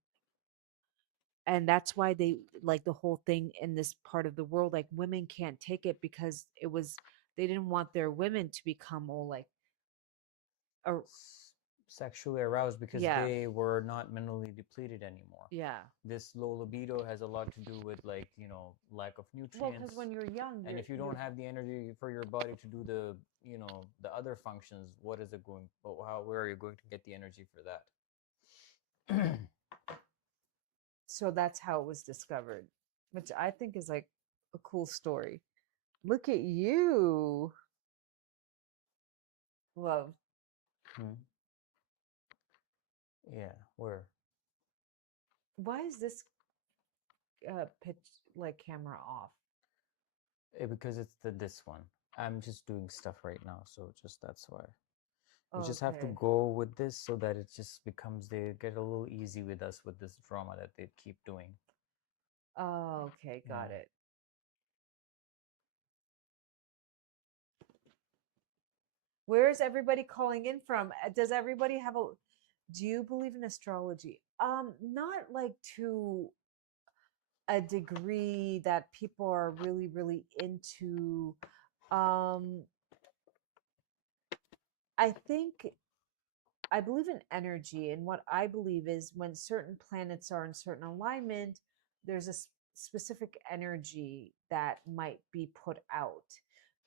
that's why they like the whole thing in this part of the world, like women can't take it because it was, they didn't want their women to become all like Sexually aroused because yeah, they were not minerally depleted anymore. yeah. This low libido has a lot to do with, like, lack of Well, nutrients. because when you're young, And if you don't have the energy for your body to do the other functions, what is it going? Where are you going to get the energy for that? so that's how it was discovered, which I think is like a cool story. Look at you, love. Yeah, where? Why is this pitch like camera off? Because it's this one. I'm just doing stuff right now, so just that's why. We just have to go with this so that it just becomes, they get a little easy with us with this drama that they keep doing. Oh, okay, got it. Where's everybody calling in from? Does everybody have a, do you believe in astrology? Not like to a degree that people are really, really into. I think I believe in energy, and what I believe is when certain planets are in certain alignment, there's a specific energy that might be put out.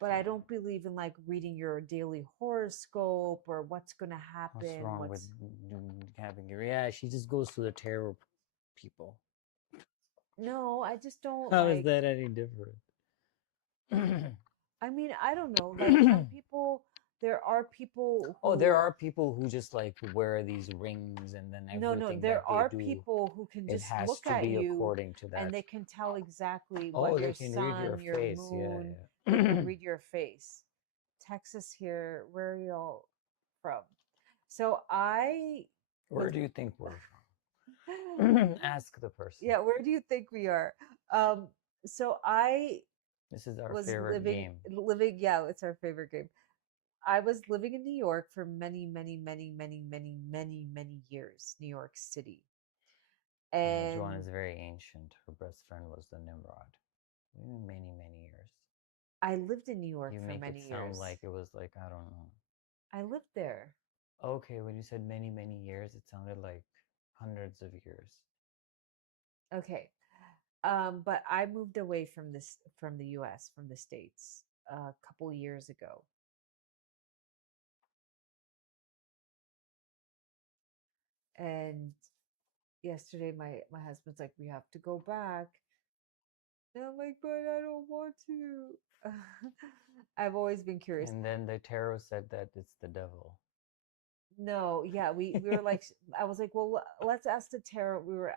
But I don't believe in like reading your daily horoscope or what's going to happen. What's wrong with having your? Yeah, she just goes to the tarot people. No, I just don't. How is that any different? I mean, I don't know. Like some people, there are people who. Oh, there are people who just like wear these rings, and then everything No, that there they are do, people who can it just has look to at be you according to that. and they can tell exactly Oh, what they your can read your sun, your face. moon, Yeah. they can read your face. Texas here, where are y'all from? So I Where do you think we're from? Ask the person. Yeah, where do you think we are? So I This is our was favorite game. living, yeah, it's our favorite game. I was living in New York for many, many, many, many, many, many, many years, New York City. And Joanne is very ancient. Her best friend was the Nimrod. Many, many years. I lived in New York You for make many it sound years. like it was like, I don't know. I lived there. Okay, when you said many, many years, it sounded like hundreds of years. Okay. But I moved away from the US, from the States, a couple years ago. And yesterday my husband's like, we have to go back. And I'm like, but I don't want to. I've always been curious. And then the tarot said that it's the devil. No, yeah, we were like, I was like, well, let's ask the tarot.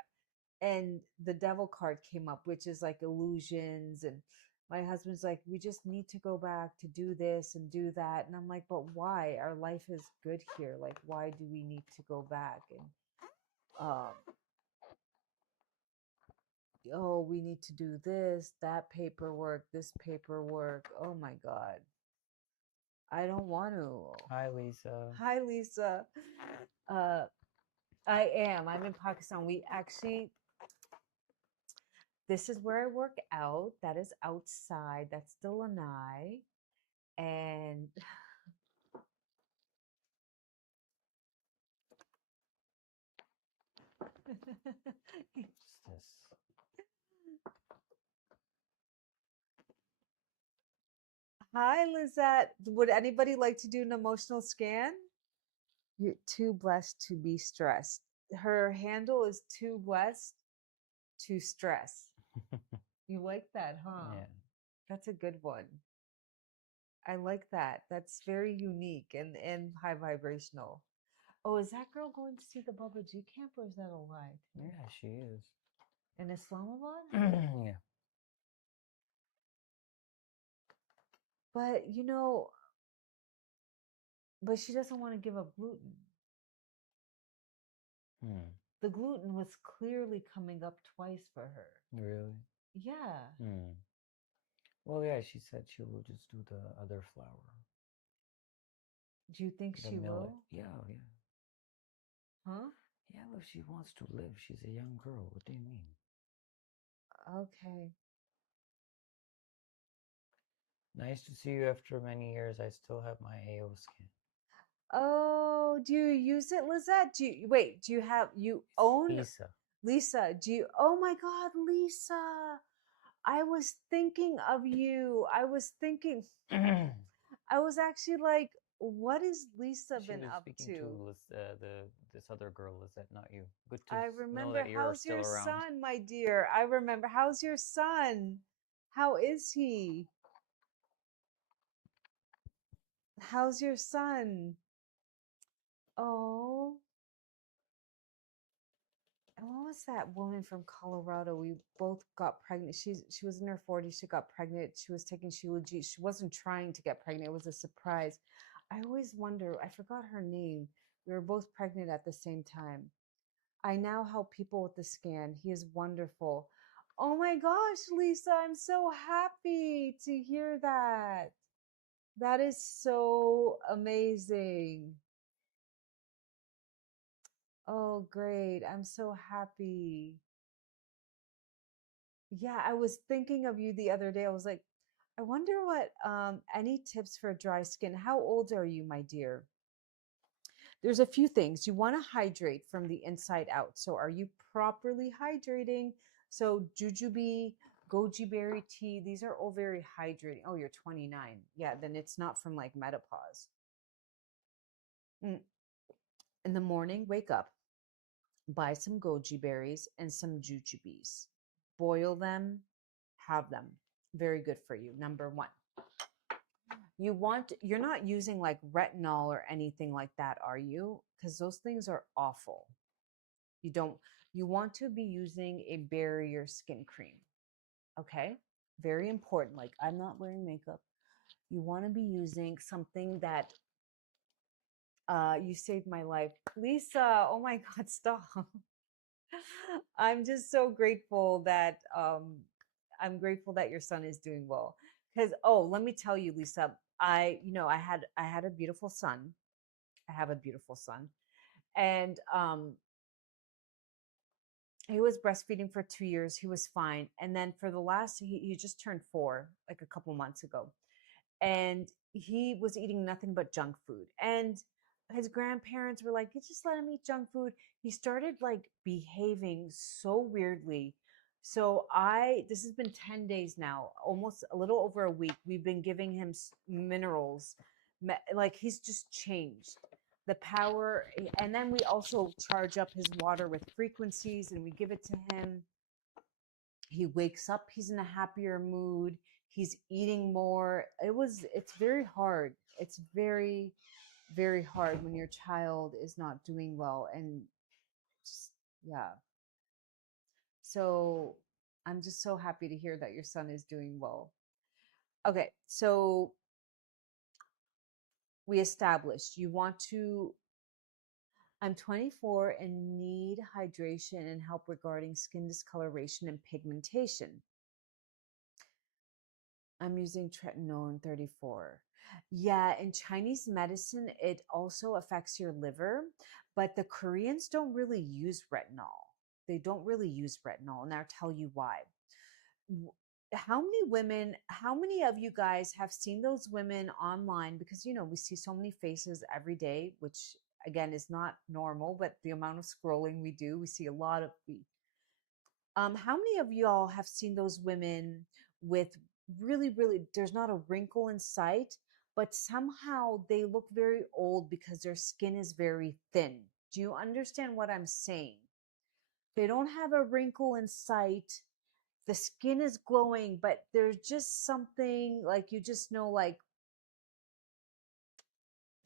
And the devil card came up, which is like illusions. And my husband's like, we just need to go back to do this and do that. And I'm like, but why? Our life is good here. Like, why do we need to go back? And oh, we need to do this, that paperwork, this paperwork. Oh my God. I don't want to. Hi, Lisa. Hi, Lisa. Uh, I am. I'm in Pakistan. We actually, this is where I work out. That is outside. That's the lanai. And What's this? hi, Lizette. Would anybody like to do an emotional scan? You're too blessed to be stressed. Her handle is too blessed to stress. You like that, huh? Yeah. That's a good one. I like that. That's very unique and high vibrational. Oh, is that girl going to see the Bubba G camp or is that a lie? Yeah, she is. In Islamabad? Yeah. But but she doesn't want to give up gluten. Hmm. The gluten was clearly coming up twice for her. Really? Yeah. Hmm. Well, yeah, she said she will just do the other flour. Do you think The she millet. will? Yeah, yeah. Huh? Yeah, well, if she wants to live, she's a young girl. What do you mean? Okay. Nice to see you after many years. I still have my AO scan. Oh, do you use it, Lizette? Do you have you own Lisa. Lisa? Oh my God, Lisa. I was thinking of you. I was thinking She I was actually like, what is Lisa been was up speaking to? to this other girl. Is that not you? Good to I know remember. that you're How's still your around. son, my dear? I remember. How's your son? How is he? How's your son? Oh, and what was that woman from Colorado? We both got pregnant. She was in her 40s. She got pregnant. She was taking Shilajit. She wasn't trying to get pregnant. It was a surprise. I always wonder. I forgot her name. We were both pregnant at the same time. I now help people with the scan. He is wonderful. Oh my gosh, Lisa, I'm so happy to hear that. That is so amazing. Oh, great. I'm so happy. Yeah, I was thinking of you the other day. I was like, I wonder what any tips for dry skin. How old are you, my dear? There's a few things. You want to hydrate from the inside out. So are you properly hydrating? So jujube, goji berry tea, these are all very hydrating. Oh, you're 29. Yeah, then it's not from like menopause. Mm. In the morning, wake up, buy some goji berries and some jujubes. Boil them, have them. Very good for you. Number one. You're not using like retinol or anything like that, are you? Because those things are awful. You don't, you want to be using a barrier skin cream. Okay. Very important. Like, I'm not wearing makeup. You want to be using something that, you saved my life. Lisa, oh my God, stop. I'm just so grateful that, I'm grateful that your son is doing well. Because, oh, let me tell you, Lisa, I had a beautiful son. I have a beautiful son. And, he was breastfeeding for 2 years. He was fine. And then for the last, he just turned 4, like a couple months ago. And he was eating nothing but junk food. And his grandparents were like, you just let him eat junk food. He started like behaving so weirdly. So this has been 10 days now, almost a little over a week. We've been giving him minerals. Like he's just changed the power. And then we also charge up his water with frequencies and we give it to him. He wakes up, he's in a happier mood, he's eating more. It's very hard. It's very, very hard when your child is not doing well. And just, yeah. So I'm just so happy to hear that your son is doing well. Okay, so we established I'm 24 and need hydration and help regarding skin discoloration and pigmentation. I'm using tretinoin 34. Yeah, in Chinese medicine, it also affects your liver, but the Koreans don't really use retinol. They don't really use retinol, and I'll tell you why. W- How many women, how many of you guys have seen those women online? Because, we see so many faces every day, which again is not normal, but the amount of scrolling we do, we see a lot of, how many of y'all have seen those women with really, really, there's not a wrinkle in sight, but somehow they look very old because their skin is very thin? Do you understand what I'm saying? They don't have a wrinkle in sight. The skin is glowing, but there's just something like you just know, like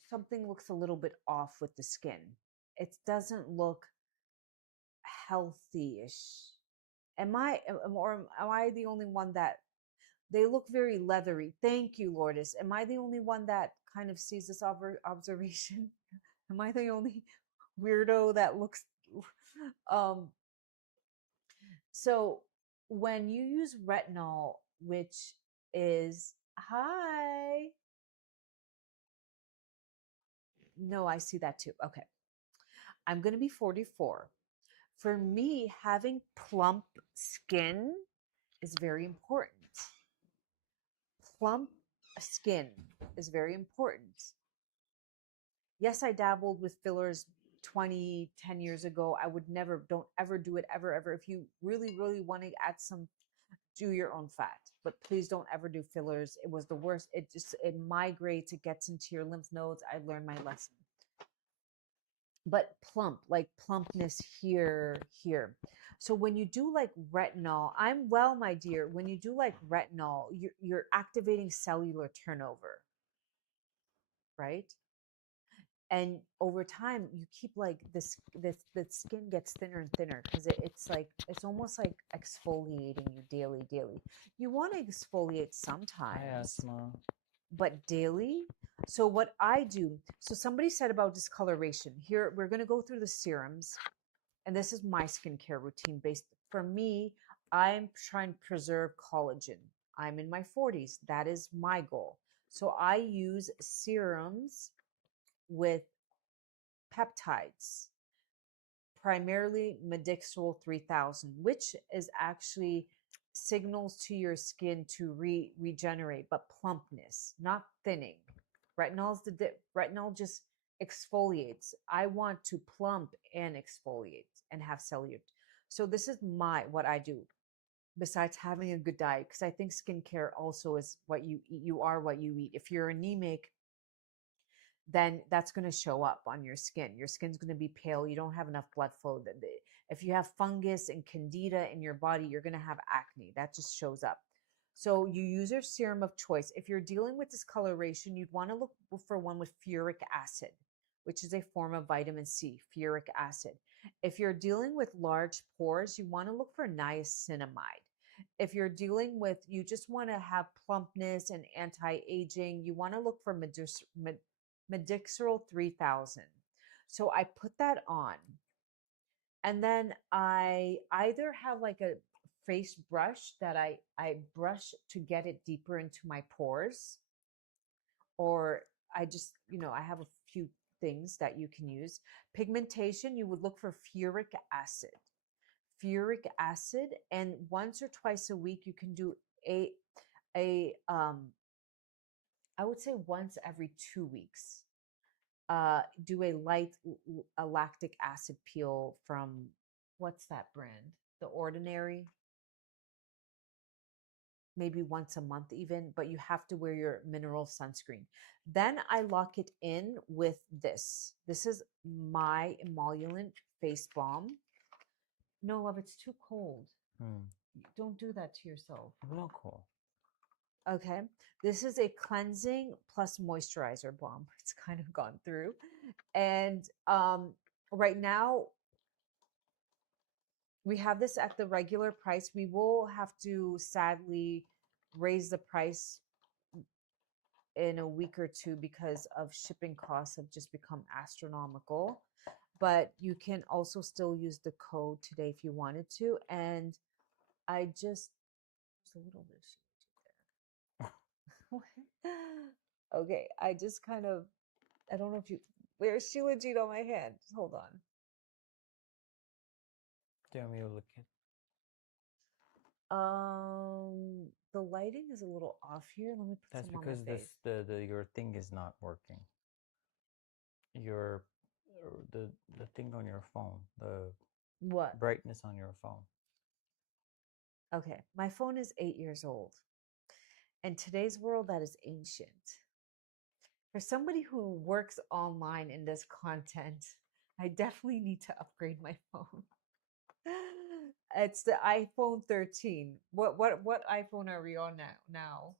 something looks a little bit off with the skin. It doesn't look healthy-ish. Am I the only one that they look very leathery? Thank you, Lourdes. Am I the only one that kind of sees this observation? Am I the only weirdo that looks? Um, so when you use retinol, which is hi, no, I see that too. Okay, I'm gonna be 44. For me, having plump skin is very important. Plump skin is very important. Yes, I dabbled with fillers 10 years ago. I would never, don't ever do it ever, ever. If you really, really want to add some, do your own fat, but please don't ever do fillers. It was the worst. It migrates, it gets into your lymph nodes. I learned my lesson. But plump, like plumpness here, here. So when you do like retinol, I'm well, my dear. When you do like retinol, you're activating cellular turnover, right? And over time you keep like this the skin gets thinner and thinner because it's like it's almost like exfoliating you daily. You want to exfoliate sometimes, but daily. So what I do, so somebody said about discoloration. Here we're going to go through the serums, and this is my skincare routine based. For me, I'm trying to preserve collagen. I'm in my 40s. That is my goal. So I use serums with peptides, primarily Medixol 3000, which is actually signals to your skin to regenerate, but plumpness, not thinning. Retinol just exfoliates. I want to plump and exfoliate and have cellular. So this is what I do. Besides having a good diet, because I think skincare also is what you eat. You are what you eat. If you're anemic, then that's going to show up on your skin. Your skin's going to be pale. You don't have enough blood flow. If you have fungus and candida in your body, you're going to have acne. That just shows up. So you use your serum of choice. If you're dealing with discoloration, you'd want to look for one with furic acid, which is a form of vitamin C, furic acid. If you're dealing with large pores, you want to look for niacinamide. If you're dealing with, you just want to have plumpness and anti-aging, you want to look for Medixol 3000. So I put that on. And then I either have like a face brush that I brush to get it deeper into my pores, or I just, I have a few things that you can use. Pigmentation, you would look for furic acid. Furic acid, and once or twice a week you can do a I would say once every 2 weeks. Do a lactic acid peel from, what's that brand? The Ordinary. Maybe once a month even, but you have to wear your mineral sunscreen. Then I lock it in with this. This is my emollient face balm. No, love, it's too cold. Don't do that to yourself. Not cool. Okay. This is a cleansing plus moisturizer balm. It's kind of gone through. And right now, we have this at the regular price. We will have to sadly raise the price in a week or two because of shipping costs have just become astronomical. But you can also still use the code today if you wanted to. And I just, there's a little bit of shade there. Okay, I just kind of, I don't know if you, where's Shilajit on my hand? Hold on. Do you want me to look at? The lighting is a little off here. Let me put That's some on my because face. the your thing is not working. Your the thing on your phone, the What? brightness on your phone. Okay, my phone is 8 years old. In today's world, that is ancient. For somebody who works online in this content, I definitely need to upgrade my phone. It's the iPhone 13. What iPhone are we on now?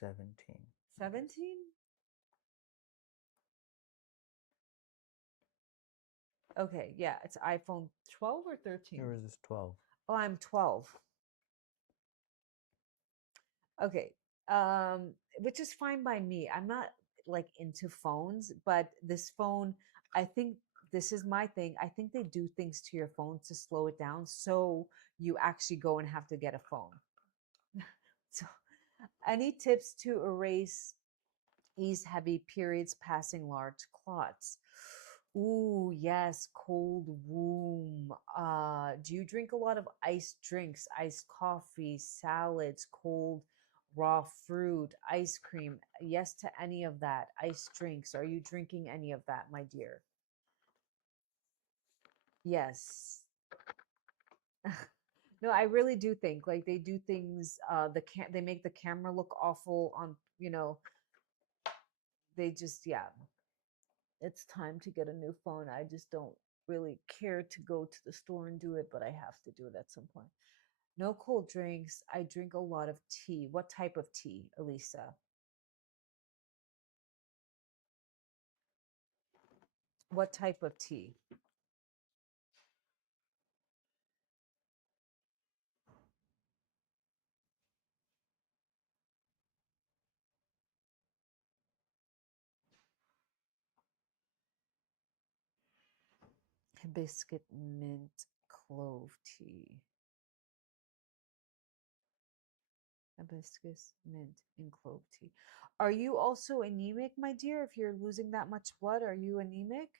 17. 17? Okay, yeah, it's iPhone 12 or 13. Yours is 12. Oh, I'm 12. Okay. Which is fine by me. I'm not like into phones, but this phone, I think this is my thing. I think they do things to your phone to slow it down so you actually go and have to get a phone. So, any tips to ease heavy periods passing large clots? Ooh, yes, cold womb. Do you drink a lot of iced drinks, iced coffee, salads, cold raw fruit, ice cream? Yes to any of that. Iced drinks. Are you drinking any of that, my dear? Yes. No, I really do think like they do things they make the camera look awful on, they just yeah. It's time to get a new phone. I just don't really care to go to the store and do it, but I have to do it at some point. No cold drinks. I drink a lot of tea. What type of tea, Elisa? What type of tea? Hibiscus mint clove tea. Hibiscus mint and clove tea. Are you also anemic, my dear? If you're losing that much blood, are you anemic?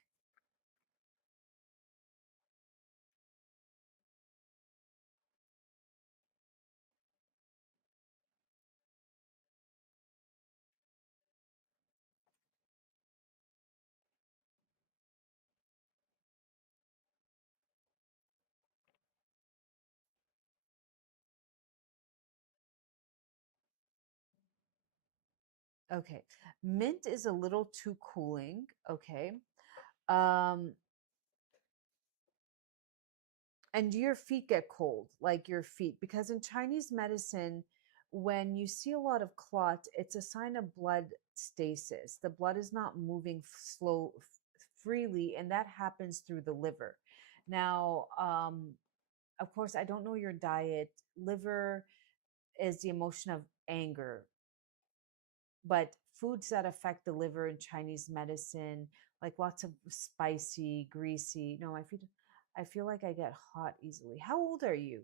Okay. Mint is a little too cooling. Okay. Um, and do your feet get cold, like your feet? Because in Chinese medicine, when you see a lot of clot, it's a sign of blood stasis. The blood is not moving freely, and that happens through the liver. Now, of course, I don't know your diet. Liver is the emotion of anger, but foods that affect the liver in Chinese medicine, like lots of spicy, greasy. No, I feel like I get hot easily. How old are you?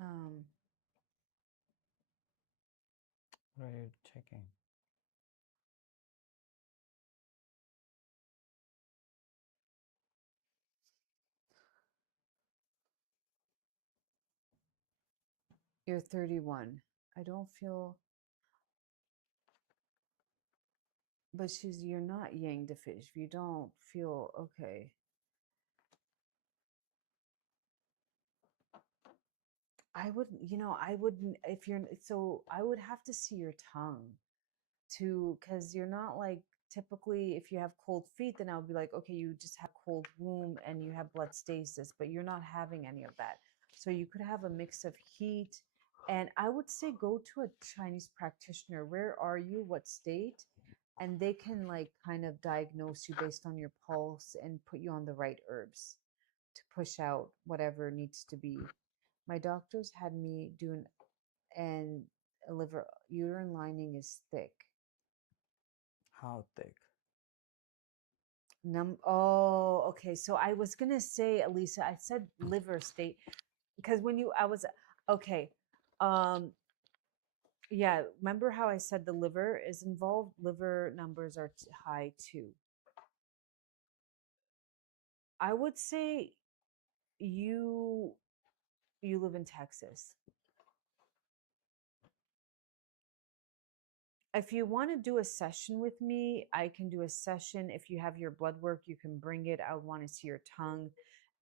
Um, What are you checking? you're 31. I don't feel, but you're not yang deficient. You don't feel okay. I wouldn't, if you're, so I would have to see your tongue to, because you're not like, typically if you have cold feet, then I would be like, okay, you just have cold womb and you have blood stasis, but you're not having any of that. So you could have a mix of heat. And I would say go to a Chinese practitioner. Where are you? What state? And they can like kind of diagnose you based on your pulse and put you on the right herbs to push out whatever needs to be. My doctors had me do and a liver uterine lining is thick. How thick? Oh, okay. So I was gonna say, Elisa, I said liver state because when you, I was okay. Yeah. Remember how I said the liver is involved? Liver numbers are high too. I would say you live in Texas. If you want to do a session with me, I can do a session. If you have your blood work, you can bring it. I would want to see your tongue.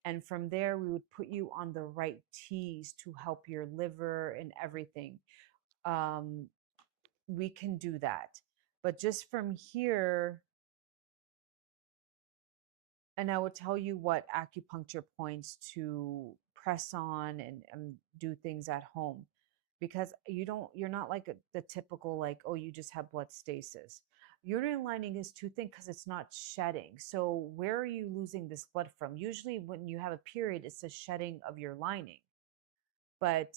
And from there, we would put you on the right teas to help your liver and everything. We can do that. But just from here, and I would tell you what acupuncture points to press on and do things at home, because you're not like the typical like, oh, you just have blood stasis. Uterine lining is too thin because it's not shedding. So where are you losing this blood from? Usually when you have a period, it's a shedding of your lining, but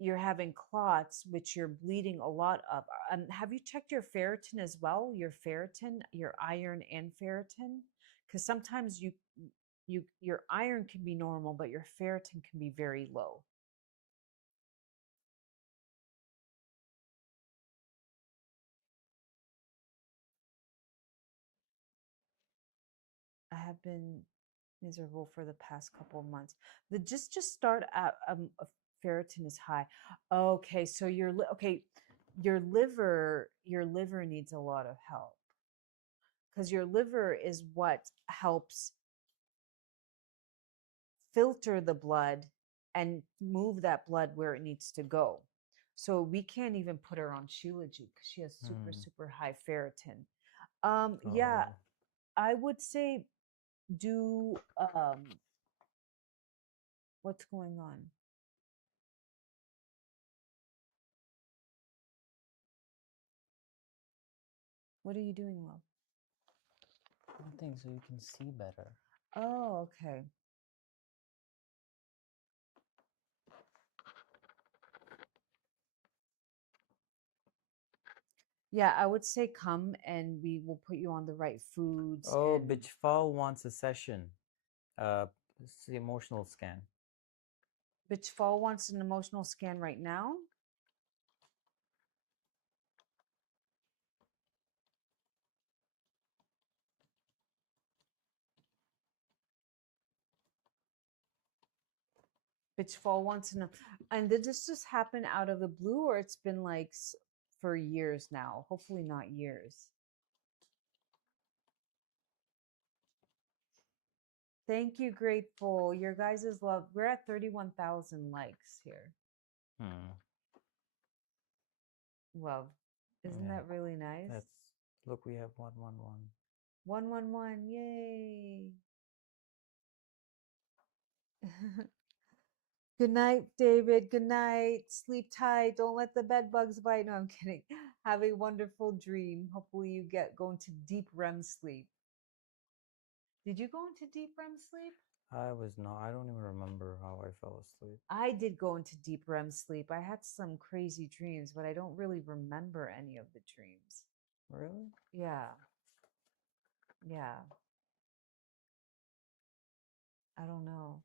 you're having clots, which you're bleeding a lot of. Have you checked your ferritin as well? Your ferritin, your iron and ferritin, because sometimes your iron can be normal, but your ferritin can be very low. I have been miserable for the past couple of months. The just start at ferritin is high. Okay, so okay, your liver needs a lot of help because your liver is what helps filter the blood and move that blood where it needs to go. So we can't even put her on Shilajit because she has super high ferritin. Yeah, I would say do what's going on? What are you doing, love? Nothing, so you can see better. Oh, okay. Yeah, I would say come and we will put you on the right foods. Oh, And Bitchfall wants a session. It's the emotional scan. Bitch Fall wants an emotional scan right now. Bitch Fall wants to know. And did this just happen out of the blue, or it's been like for years now? Hopefully not years. Thank you, Grateful. Your guys' love. We're at 31,000 likes here. Love. Isn't that really nice? Look, we have 111. 111. Yay. Good night, David. Good night. Sleep tight. Don't let the bed bugs bite. No, I'm kidding. Have a wonderful dream. Hopefully you go into deep REM sleep. Did you go into deep REM sleep? I was not. I don't even remember how I fell asleep. I did go into deep REM sleep. I had some crazy dreams, but I don't really remember any of the dreams. Really? Yeah. Yeah. I don't know.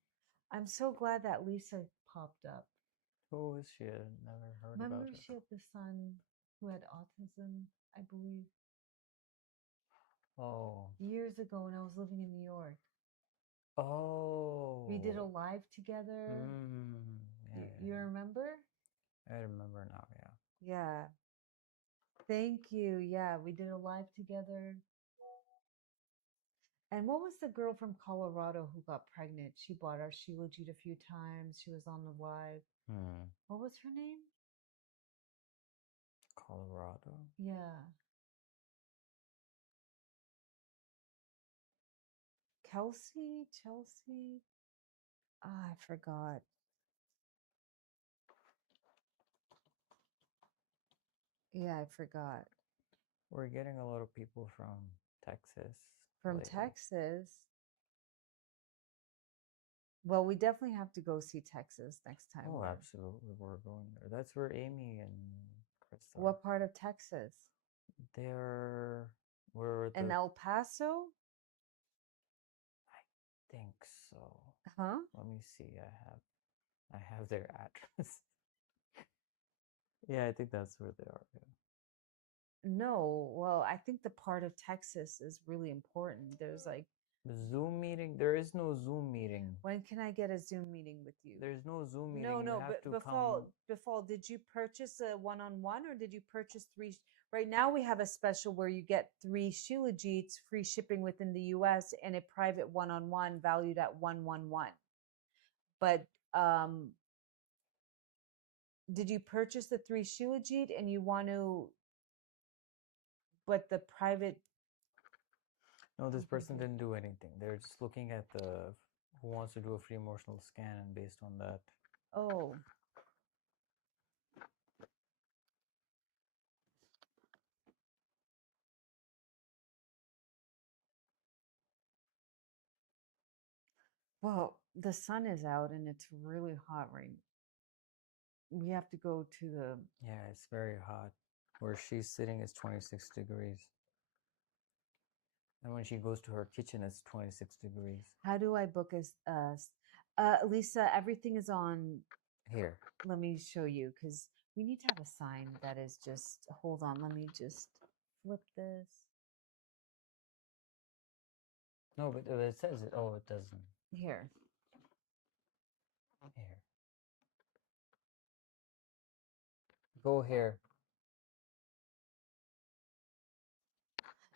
I'm so glad that Lisa popped up. Who is she? I never heard about Remember her. she had the son who had autism, I believe. Oh. Years ago when I was living in New York. Oh. We did a live together. Yeah, You remember? I remember now, yeah. Yeah. Thank you. Yeah, we did a live together. And what was the girl from Colorado who got pregnant? She bought our Shilajit a few times. She was on the live. What was her name? Colorado. Yeah. Chelsea. Ah, I forgot. Yeah, I forgot. We're getting a lot of people from Texas. From lately. Texas. Well, we definitely have to go see Texas next time. Oh, absolutely. We're going there. That's where Amy and Chris are. What part of Texas? We're In El Paso? I think so. Huh? Let me see. I have their address. Yeah, I think that's where they are. Yeah. No. Well, I think the part of Texas is really important. There's like The Zoom meeting. There is no Zoom meeting. when can I get a Zoom meeting with you? There's no Zoom meeting. No, You have but to before, come. did you purchase a one-on-one or did you purchase three? Right now we have a special where you get 3 Shilajits free shipping within the US and a private one-on-one valued at 111. But did you purchase the 3 Shilajit and you want to, but the private? No, this person didn't do anything. They're just looking at who wants to do a free emotional scan, and based on that. Oh. Well, the sun is out and it's really hot right now. We have to go to the. Yeah, it's very hot. Where she's sitting is 26 degrees. And when she goes to her kitchen, it's 26 degrees. How do I book Lisa, everything is on. Here. Let me show you because we need to have a sign that is just, hold on, let me just flip this. No, but it says it. Oh, it doesn't. Here. Here. Go here.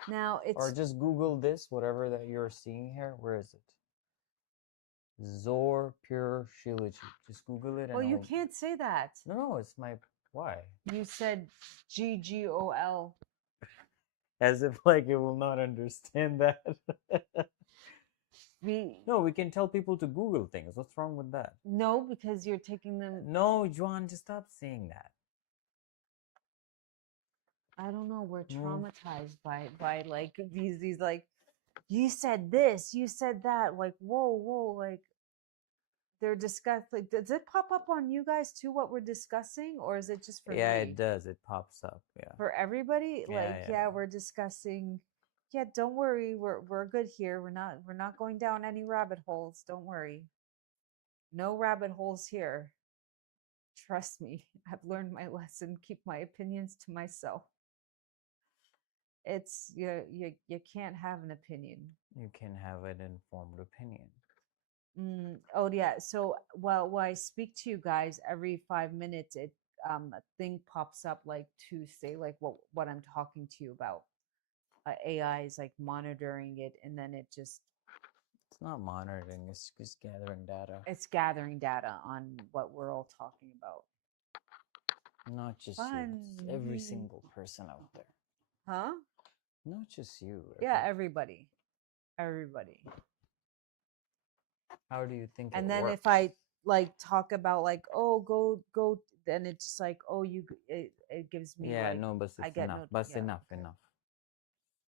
Now it's. Or just Google this, whatever that you're seeing here. Where is it? ZOR Pure Shilajit. Just Google it. Well, you can't say that. No, it's my. Why? You said GGOL. As if like it will not understand that. No, we can tell people to Google things. What's wrong with that? No, because you're taking them. No, Juan, just stop saying that. I don't know. We're traumatized by like these like, you said this, you said that. Like, whoa, like they're discussing. Like, does it pop up on you guys too? What we're discussing, or is it just for me? Yeah, it does. It pops up. Yeah. For everybody, Yeah, like, yeah, we're discussing. Yeah, don't worry. We're good here. We're not going down any rabbit holes. Don't worry. No rabbit holes here. Trust me. I've learned my lesson. Keep my opinions to myself. It's you can't have an opinion. You can have an informed opinion. Oh yeah. So while I speak to you guys every 5 minutes, a thing pops up like to say like what I'm talking to you about. AI is like monitoring it, and then it just. It's not monitoring. It's just gathering data. It's gathering data on what we're all talking about. Not just you. It's every single person out there. Huh? Not just you. Yeah, everybody. How do you think and it then works? if I like talk about like, oh, go, then it's just like, oh, it gives me. Yeah, like, no, but I it's get enough. But enough.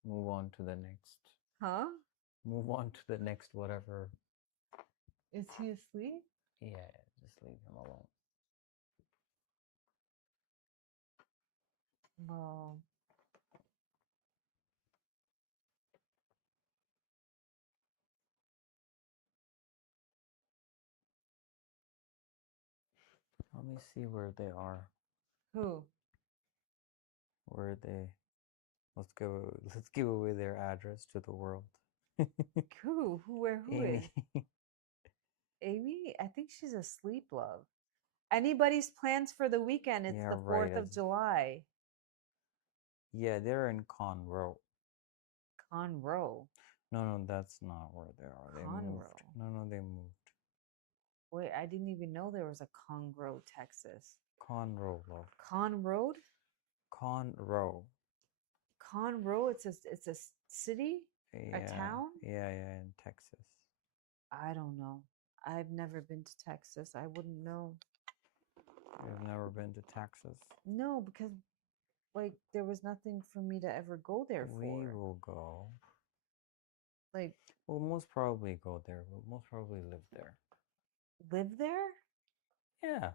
Move on to the next. Huh? Move on to the next whatever. Is he asleep? Yeah, just leave him alone. Well, Let me see where they are. who? Where are they? Let's give away their address to the world. Who? Where? Who Amy. is? Amy? I think she's asleep, love. Anybody's plans for the weekend? It's the 4th of July. Yeah, they're in Conroe. Conroe. No, that's not where they are. They moved. No, they moved. Wait, I didn't even know there was a Conroe, Texas. Conroe, love. Conroe? Conroe. Conroe, it's a city, a Yeah, town. yeah, in Texas. I don't know. I've never been to Texas. I wouldn't know. You've never been to Texas? No, because like there was nothing for me to ever go there We for. will go. Like We'll most probably go there. We'll most probably live there. live there? Yeah.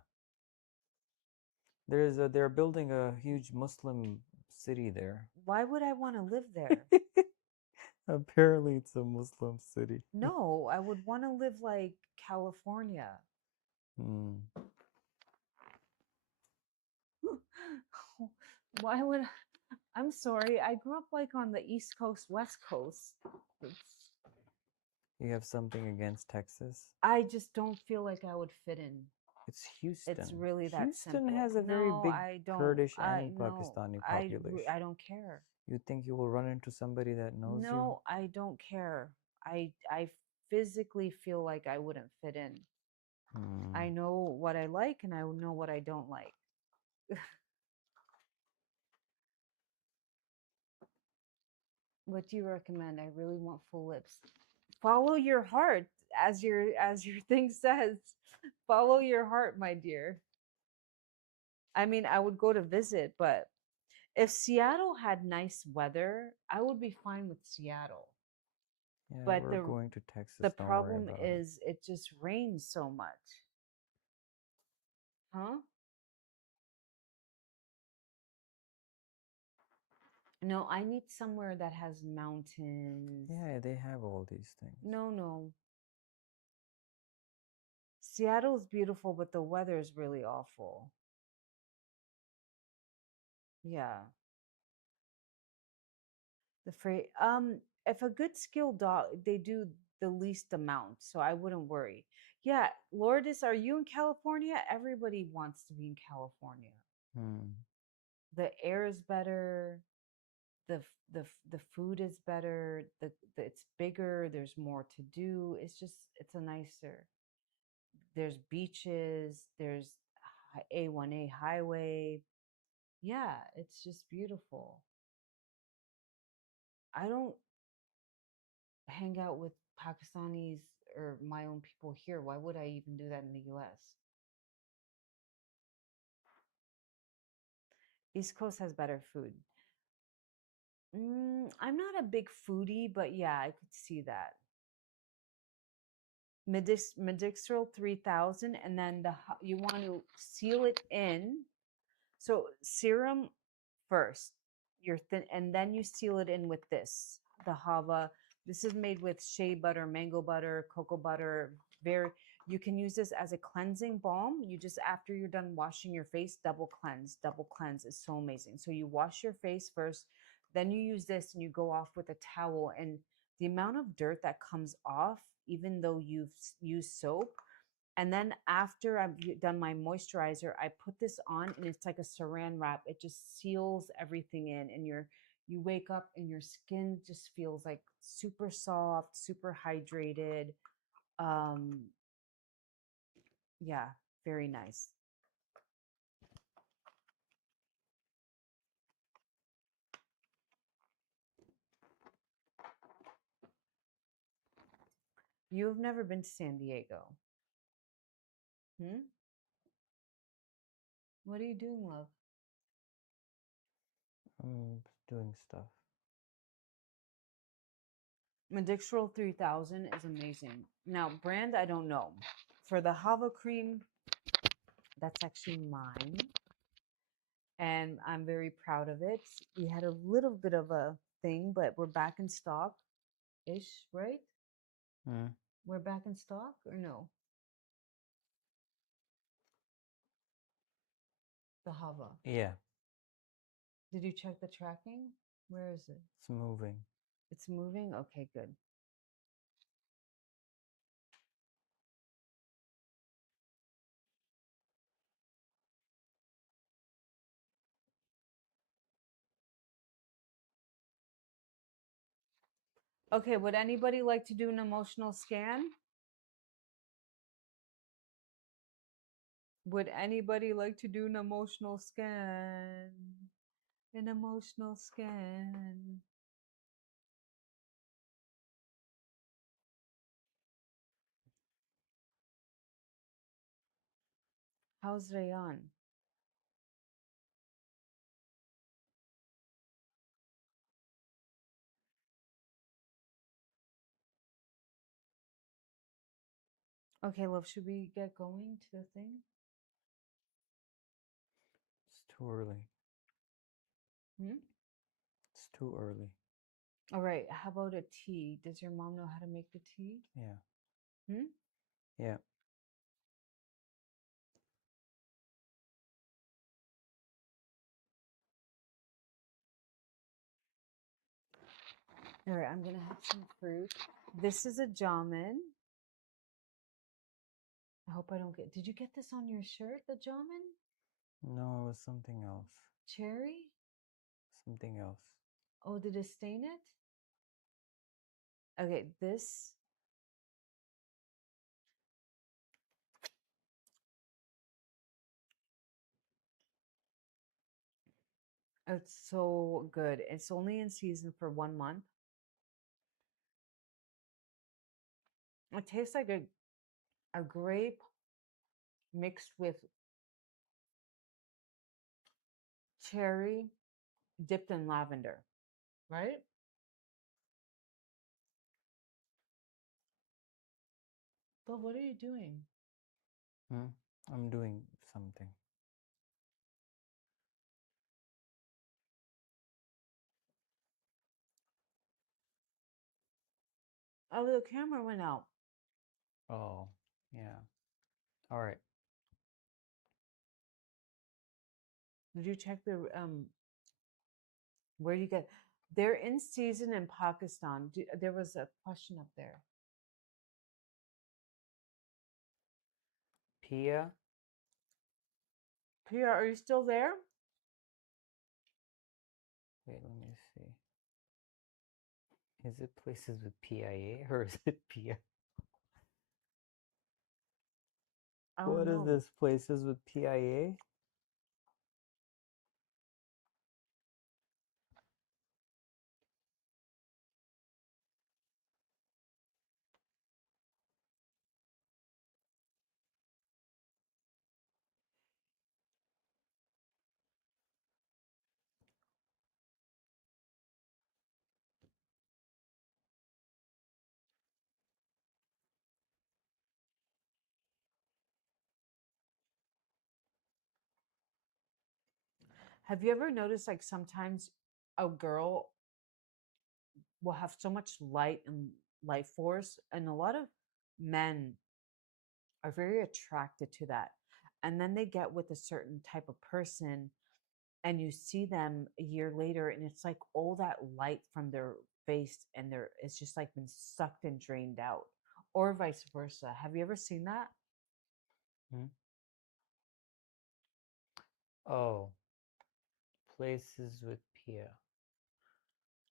They're building a huge Muslim city there. Why would I want to live there? Apparently it's a Muslim city. No, I would want to live like California. Why would I'm sorry. I grew up like on the East Coast, West Coast. You have something against Texas? I just don't feel like I would fit in. It's Houston. It's really that Houston simple. has a very No, big I don't. Kurdish I and Pakistani no, population. I don't care. You think you will run into somebody that knows you? No, I don't care. I physically feel like I wouldn't fit in. I know what I like and I know what I don't like. What do you recommend? I really want full lips. Follow your heart, as your thing says. Follow your heart, my dear. I mean, I would go to visit, but if Seattle had nice weather, I would be fine with Seattle. Yeah, But we're going to Texas. the don't problem worry about is it just rains so much. Huh? No, I need somewhere that has mountains. Yeah, they have all these things. No. Seattle's beautiful, but the weather is really awful. Yeah. If a good skilled dog, they do the least amount, so I wouldn't worry. Yeah, Lourdes, are you in California? Everybody wants to be in California. The air is better, the food is better, it's bigger, there's more to do. It's a nicer. There's beaches, there's A1A highway. Yeah, it's just beautiful. I don't hang out with Pakistanis or my own people here. Why would I even do that in the US? East Coast has better food. I'm not a big foodie, but yeah, I could see that. Medixtrol 3000, and then you want to seal it in. So serum first, you're thin, and then you seal it in with this, the Hava. This is made with shea butter, mango butter, cocoa butter. You can use this as a cleansing balm. You just, after you're done washing your face, double cleanse. Double cleanse is so amazing. So you wash your face first, then you use this and you go off with a towel, and the amount of dirt that comes off, even though you've used soap. And then after I've done my moisturizer, I put this on, and it's like a saran wrap. It just seals everything in, and you wake up and your skin just feels like super soft, super hydrated. Yeah, very nice. You've never been to San Diego. What are you doing, love? I'm doing stuff. Medixtrol 3000 is amazing. Now, brand, I don't know. For the Hava cream, that's actually mine. And I'm very proud of it. We had a little bit of a thing, but we're back in stock-ish, right? We're back in stock or no? The Hava. Yeah. Did you check the tracking? Where is it? It's moving. It's moving? Okay, good. Okay, would anybody like to do an emotional scan? Would anybody like to do an emotional scan? An emotional scan. How's Rayan? Okay, love, should we get going to the thing? It's too early. Hmm? It's too early. All right, how about a tea? Does your mom know how to make the tea? Yeah. Hmm? Yeah. All right, I'm gonna have some fruit. This is a jamun. I hope I don't get. Did you get this on your shirt, the jamun? No, it was something else. Cherry? Something else. Oh, did it stain it? Okay, this. It's so good. It's only in season for 1 month. It tastes like a grape mixed with cherry dipped in lavender, right? But what are you doing? I'm doing something. Oh, the camera went out. Oh, yeah. All right. Did you check the where you get? They're in season in Pakistan. There was a question up there. Pia? Pia, are you still there? Wait, let me see. Is it places with PIA or is it Pia? Oh What is no. this? Places with PIA? Have you ever noticed like sometimes a girl will have so much light and life force, and a lot of men are very attracted to that. And then they get with a certain type of person, and you see them a year later, and it's like all that light from their face and their it's just like been sucked and drained out, or vice versa. Have you ever seen that? Hmm? Oh, places with Pia.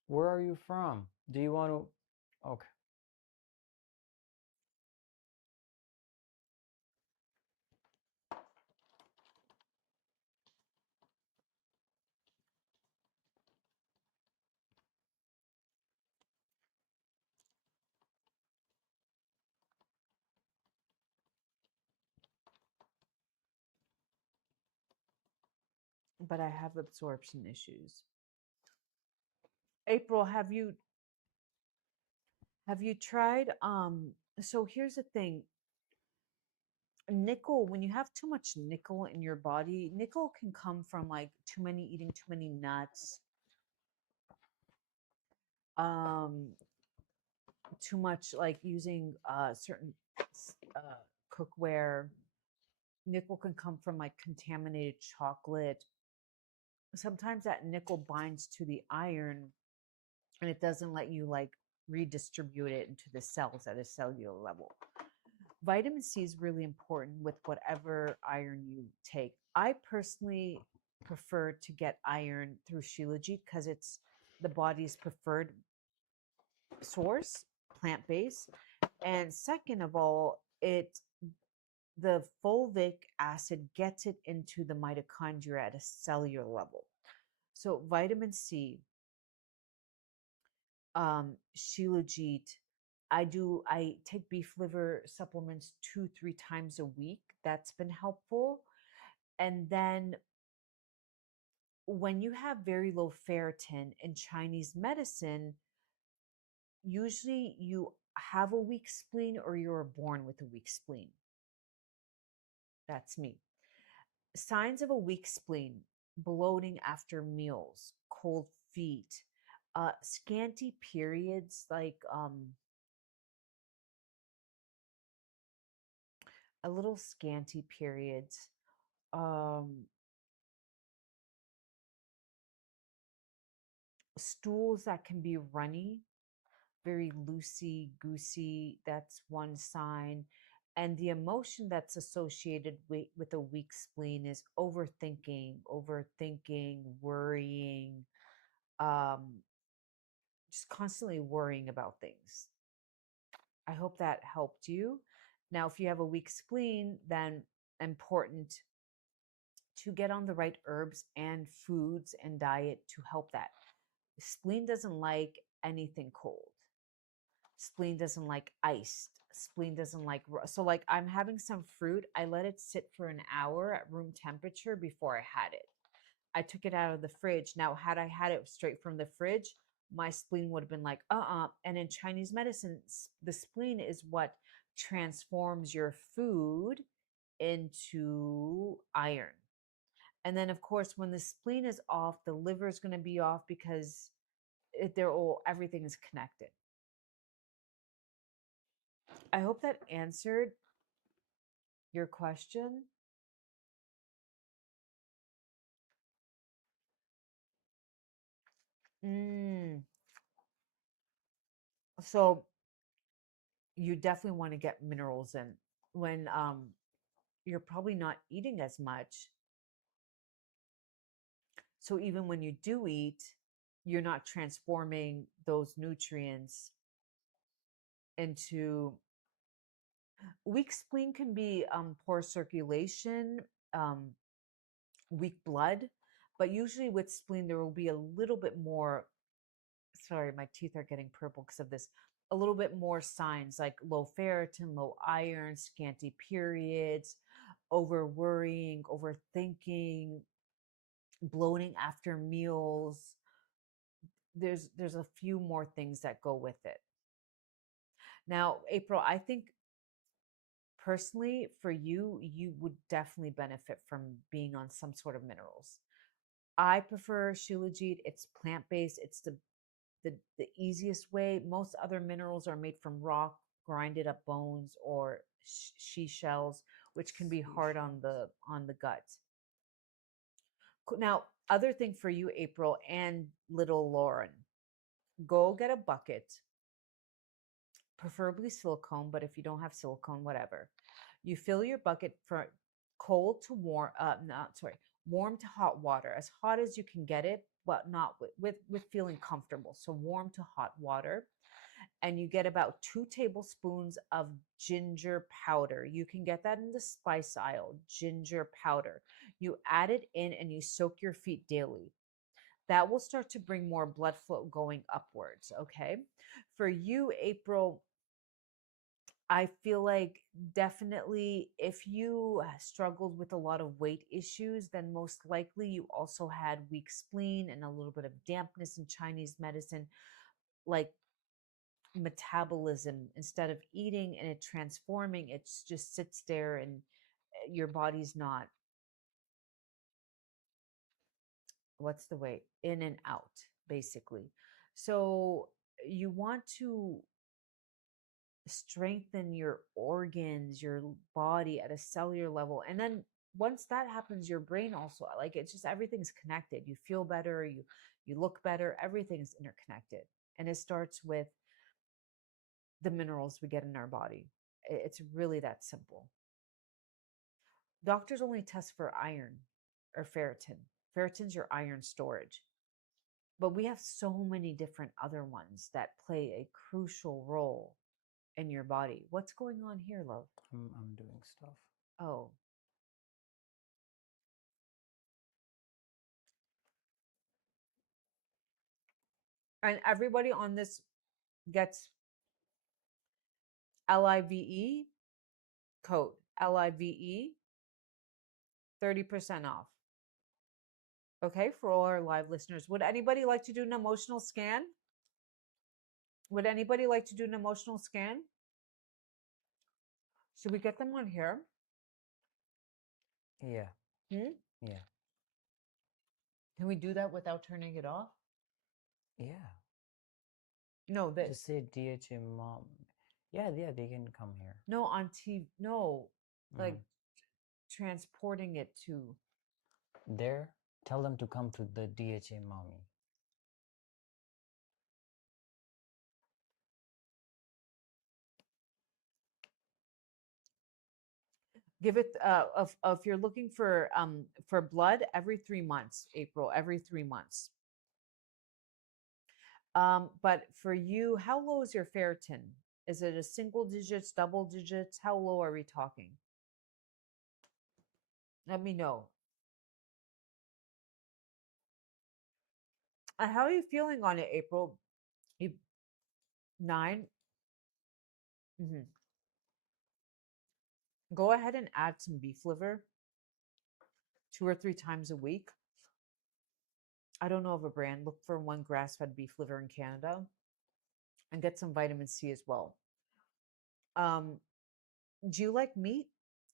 Where are you from? Do you want to? Okay. But I have absorption issues. April, have you tried so here's the thing. Nickel, when you have too much nickel in your body, nickel can come from like eating too many nuts, um too much like using certain cookware. Nickel can come from like contaminated chocolate. Sometimes that nickel binds to the iron, and it doesn't let you like redistribute it into the cells at a cellular level. Vitamin C is really important with whatever iron you take. I personally prefer to get iron through Shilajit because it's the body's preferred source, plant based. And second of all, the fulvic acid gets it into the mitochondria at a cellular level. So vitamin C, Shilajit. I take beef liver supplements 2, 3 times a week. That's been helpful. And then when you have very low ferritin in Chinese medicine, usually you have a weak spleen or you're born with a weak spleen. That's me. Signs of a weak spleen: bloating after meals, cold feet, scanty periods, like a little scanty periods, um, stools that can be runny, very loosey goosey. That's one sign. And the emotion that's associated with a weak spleen is overthinking, worrying, um, just constantly worrying about things. I hope that helped you. Now, if you have a weak spleen, then important to get on the right herbs and foods and diet to help that. Spleen doesn't like anything cold. Spleen doesn't like iced. Spleen doesn't like so like I'm having some fruit. I let it sit for an hour at room temperature before I had it. I took it out of the fridge. Now, had I had it straight from the fridge, my spleen would have been like, And in Chinese medicine, the spleen is what transforms your food into iron. And then, of course, when the spleen is off, the liver is going to be off because everything is connected. I hope that answered your question. Mm. So you definitely want to get minerals in when you're probably not eating as much. So even when you do eat, you're not transforming those nutrients into weak spleen can be poor circulation, um, weak blood, but usually with spleen there will be a little bit more. Sorry, my teeth are getting purple because of this. A little bit more signs like low ferritin, low iron, scanty periods, over worrying, overthinking, bloating after meals. There's a few more things that go with it. Now, April, I think personally for you, you would definitely benefit from being on some sort of minerals. I prefer Shilajit. It's plant-based. It's the easiest way. Most other minerals are made from raw, grinded up bones or she shells, which can be hard on the gut. Now, other thing for you, April and little Lauren, go get a bucket, preferably silicone, but if you don't have silicone, whatever. You fill your bucket for cold to warm, not sorry, warm to hot water, as hot as you can get it, but not with feeling comfortable. So warm to hot water. And you get about 2 tablespoons of ginger powder. You can get that in the spice aisle, ginger powder. You add it in and you soak your feet daily. That will start to bring more blood flow going upwards. Okay. For you, April, I feel like definitely if you struggled with a lot of weight issues, then most likely you also had weak spleen and a little bit of dampness in Chinese medicine, like metabolism. Instead of eating and it transforming, it just sits there and your body's not, what's the way, in and out, basically. So you want to strengthen your organs, your body at a cellular level. And then once that happens, your brain also, like it's just everything's connected. You feel better, you look better, everything's interconnected. And it starts with the minerals we get in our body. It's really that simple. Doctors only test for iron or ferritin. Ferritin's your iron storage. But we have so many different other ones that play a crucial role in your body. What's going on here, love? I'm doing stuff. Oh, And everybody on this gets LIVE code, LIVE, 30% off. Okay, for all our live listeners. Would anybody like to do an emotional scan? Would anybody like to do an emotional scan? Should we get them on here? Yeah. Hmm? Yeah. Can we do that without turning it off? Yeah. No, this. Just say DHA mom. Yeah, they can come here. No, on TV. No, like Mhm. transporting it to. There, tell them to come to the DHA mommy. Give it if you're looking for blood every 3 months, April, every 3 months. But for you, how low is your ferritin? Is it a single digits, double digits? How low are we talking? Let me know. How are you feeling on it, April? You 9. Mm-hmm. Go ahead and add some beef liver 2 or 3 times a week. I don't know of a brand. Look for one grass-fed beef liver in Canada, and get some vitamin C as well. Do you like meat,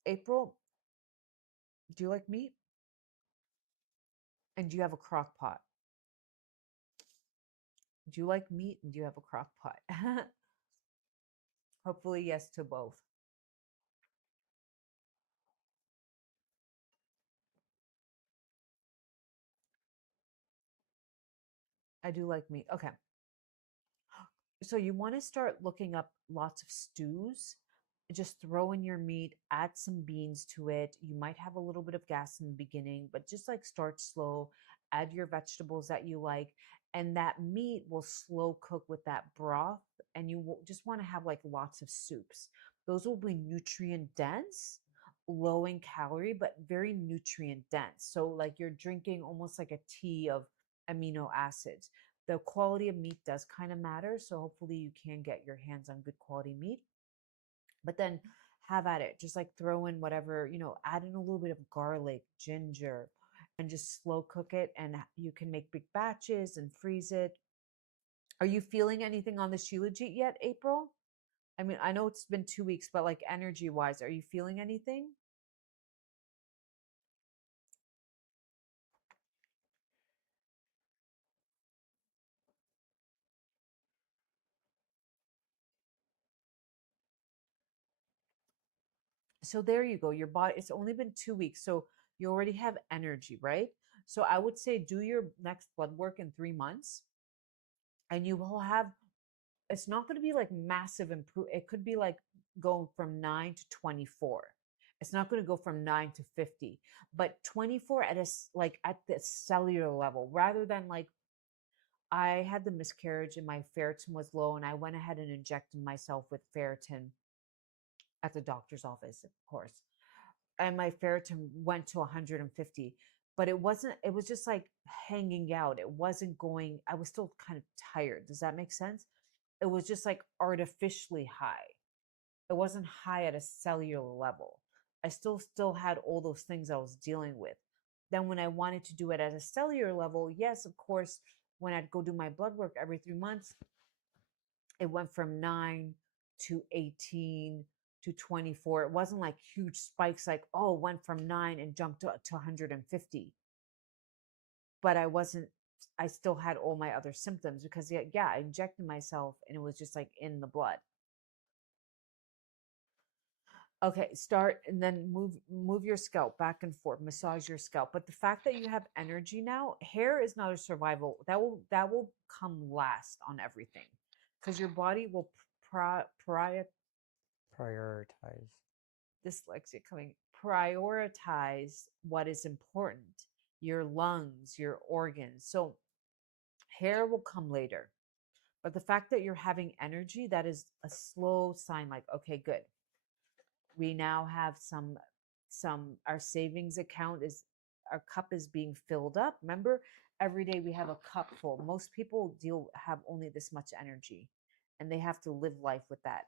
April? Do you like meat? And do you have a crock pot? Do you like meat and do you have a crock pot? Hopefully, yes to both. I do like meat. Okay. So you want to start looking up lots of stews. Just throw in your meat, add some beans to it. You might have a little bit of gas in the beginning, but just like start slow, add your vegetables that you like, and that meat will slow cook with that broth. And you will just want to have like lots of soups. Those will be nutrient dense, low in calorie, but very nutrient dense. So, like you're drinking almost like a tea of amino acids. The quality of meat does kind of matter. So hopefully you can get your hands on good quality meat. But then have at it. Just like throw in whatever, add in a little bit of garlic, ginger, and just slow cook it. And you can make big batches and freeze it. Are you feeling anything on the Shilajit yet, April? I mean, I know it's been 2 weeks, but like energy wise, are you feeling anything? So there you go. Your body, it's only been 2 weeks. So you already have energy, right? So I would say do your next blood work in 3 months and you will have, it's not going to be like massive improve. It could be like going from 9 to 24. It's not going to go from 9 to 50, but 24 at like at the cellular level rather than like I had the miscarriage and my ferritin was low and I went ahead and injected myself with ferritin at the doctor's office, of course. And my ferritin went to 150, but it was just like hanging out. It wasn't going, I was still kind of tired. Does that make sense? It was just like artificially high. It wasn't high at a cellular level. I still had all those things I was dealing with. Then when I wanted to do it at a cellular level, yes, of course, when I'd go do my blood work every 3 months, it went from 9 to 18 to 24. It wasn't like huge spikes like, oh, it went from 9 and jumped to 150. But I still had all my other symptoms because, yeah, I injected myself and it was just like in the blood. Okay, start and then move your scalp back and forth, massage your scalp. But the fact that you have energy now, hair is not a survival. That will come last on everything, because your body will prioritize Prioritize. dyslexia coming prioritize what is important, your lungs, your organs. So hair will come later. But the fact that you're having energy, that is a slow sign like, okay, good. We now have some our savings account is our cup is being filled up. Remember, every day we have a cup full. Most people have only this much energy and they have to live life with that.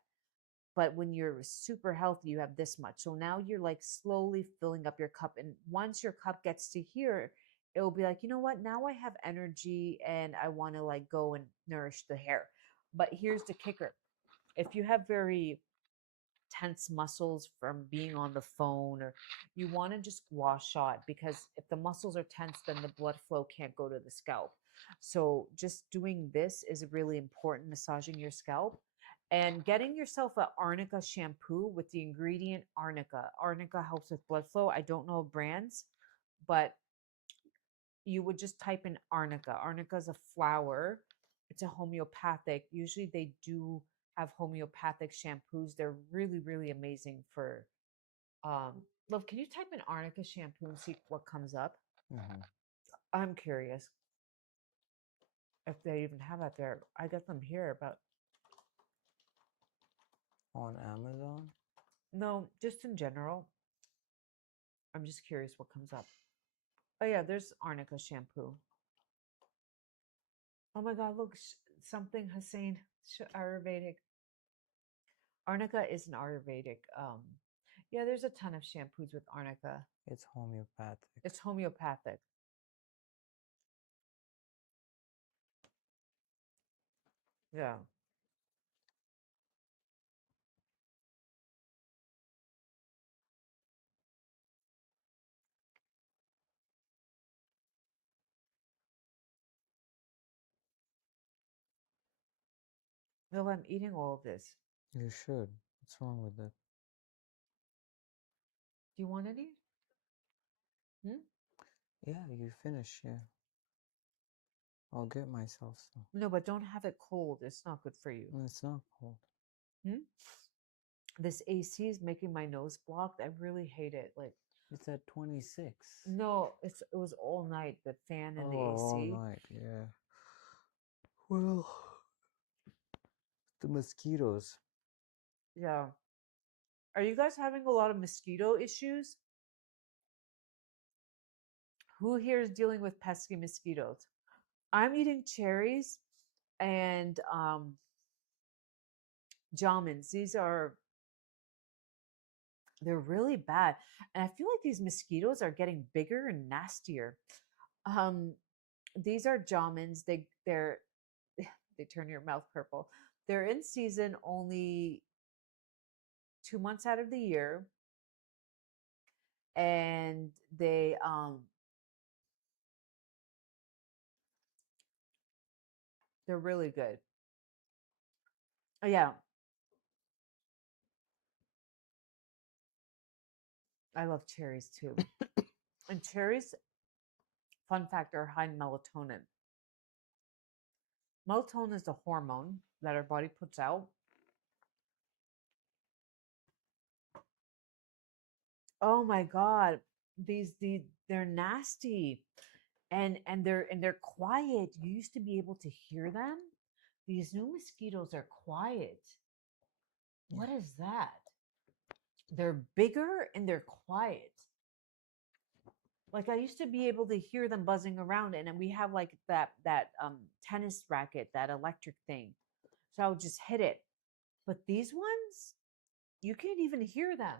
But when you're super healthy, you have this much. So now you're like slowly filling up your cup. And once your cup gets to here, it will be like, you know what? Now I have energy and I want to like go and nourish the hair. But here's the kicker. If you have very tense muscles from being on the phone, or you want to just gua sha it, because if the muscles are tense, then the blood flow can't go to the scalp. So just doing this is really important, massaging your scalp and getting yourself a arnica shampoo with the ingredient arnica. Arnica helps with blood flow. I don't know brands, but you would just type in arnica. Arnica is a flower. It's a homeopathic. Usually they do have homeopathic shampoos. They're really, really amazing for love, can you type in arnica shampoo and see what comes up? Mm-hmm. I'm curious if they even have that there. I get them here, but On Amazon? no, just in general. I'm just curious what comes up. Oh yeah, there's arnica shampoo. Oh my god, look, something Hussein Ayurvedic. Arnica is an Ayurvedic. Yeah, there's a ton of shampoos with arnica. It's homeopathic. It's homeopathic. Yeah. No, I'm eating all of this. You should. What's wrong with it? Do you want any? Hmm? Yeah, you finish. Yeah. I'll get myself some. No, but don't have it cold. It's not good for you. No, it's not cold. Hmm? This AC is making my nose blocked. I really hate it. Like, It's at 26. no, it was all night, the fan and the all AC. night. Yeah. Well, the mosquitoes. Yeah. Are you guys having a lot of mosquito issues? Who here is dealing with pesky mosquitoes? I'm eating cherries and almonds. They're really bad. And I feel like these mosquitoes are getting bigger and nastier. Um, these are almonds. They're they turn your mouth purple. They're in season only 2 months out of the year, and they're really good. Oh, yeah, I love cherries too. And cherries, fun fact, are high in melatonin. Melatonin is a hormone that our body puts out. Oh my god, they're nasty, and they're quiet. You used to be able to hear them. These new mosquitoes are quiet. What is that? They're bigger and they're quiet. Like I used to be able to hear them buzzing around, and then we have like that tennis racket, that electric thing. So I would just hit it. But these ones, you can't even hear them.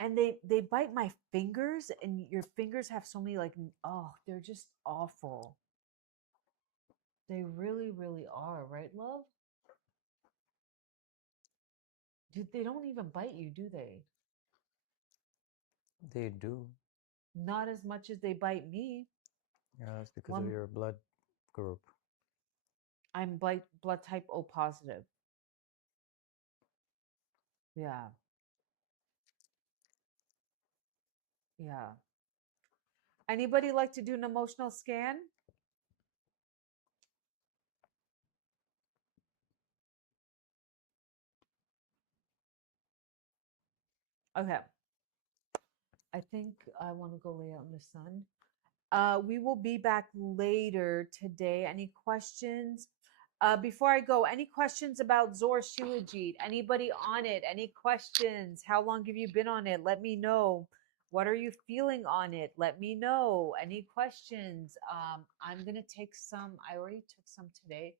And they bite my fingers, and your fingers have so many like, oh, they're just awful. They really, really are, right, love? Dude, they don't even bite you, do they? They do. Not as much as they bite me. Yeah, that's because of your blood group. I'm blood type O positive. Yeah. Yeah. Anybody like to do an emotional scan? Okay. I think I want to go lay out in the sun. We will be back later today. Any questions? Before I go, any questions about ZOR Shilajit? Anybody on it? Any questions? How long have you been on it? Let me know. What are you feeling on it? Let me know. Any questions? I'm gonna take some. I already took some today.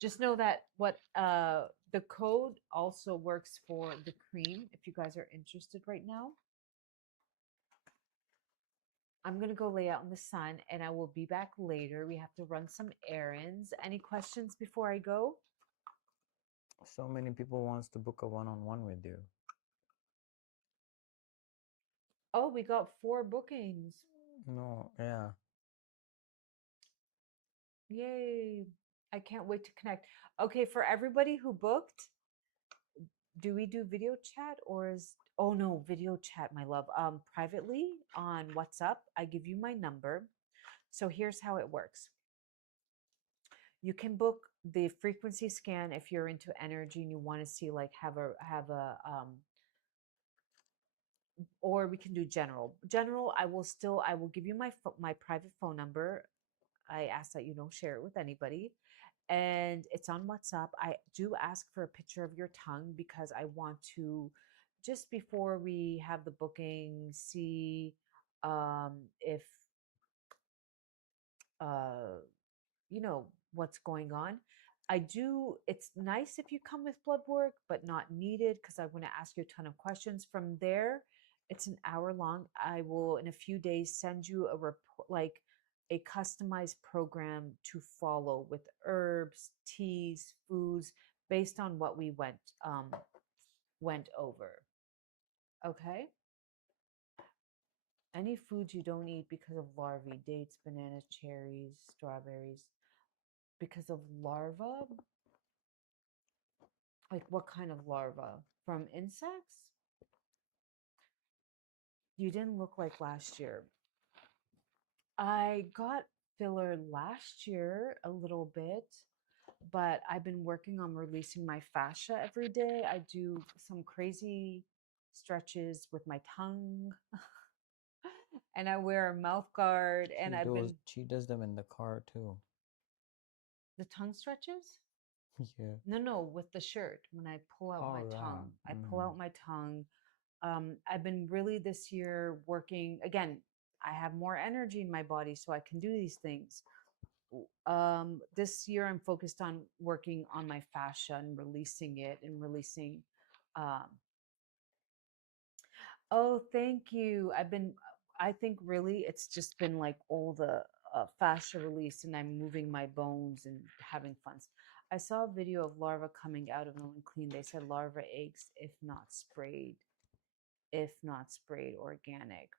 Just know that what the code also works for the cream if you guys are interested right now. I'm going to go lay out in the sun and I will be back later. We have to run some errands. Any questions before I go? So many people wants to book a one-on-one with you. Oh, we got 4 bookings. No, yeah. Yay. I can't wait to connect. Okay, for everybody who booked, do we do video chat or is oh no, video chat, my love. Privately on WhatsApp, I give you my number. So here's how it works. You can book the frequency scan if you're into energy and you want to see like have a or we can do general. I will give you my private phone number. I ask that you don't share it with anybody, and it's on WhatsApp. I do ask for a picture of your tongue because I want to, just before we have the booking, see if uh you know what's going on. It's nice if you come with blood work, but not needed because I want to ask you a ton of questions. From there, it's an hour long. I will in a few days send you a report, like a customized program to follow with herbs, teas, foods based on what we went over. Okay? Any foods you don't eat because of larvae, dates, bananas, cherries, strawberries, because of larva. Like what kind of larva? From insects? You didn't look like last year. I got filler last year a little bit, but I've been working on releasing my fascia every day. I do some crazy stretches with my tongue and I wear a mouth guard and She does them in the car too. the tongue stretches? Yeah. No, with the shirt. When I pull out my tongue, I pull out my tongue. I've been really this year working again. I have more energy in my body, so I can do these things. This year, I'm focused on working on my fascia and releasing it and releasing. Um, oh, thank you. I think really it's just been like all the fascia release, and I'm moving my bones and having fun. I saw a video of larva coming out of them clean. They said larva eggs, if not sprayed organic.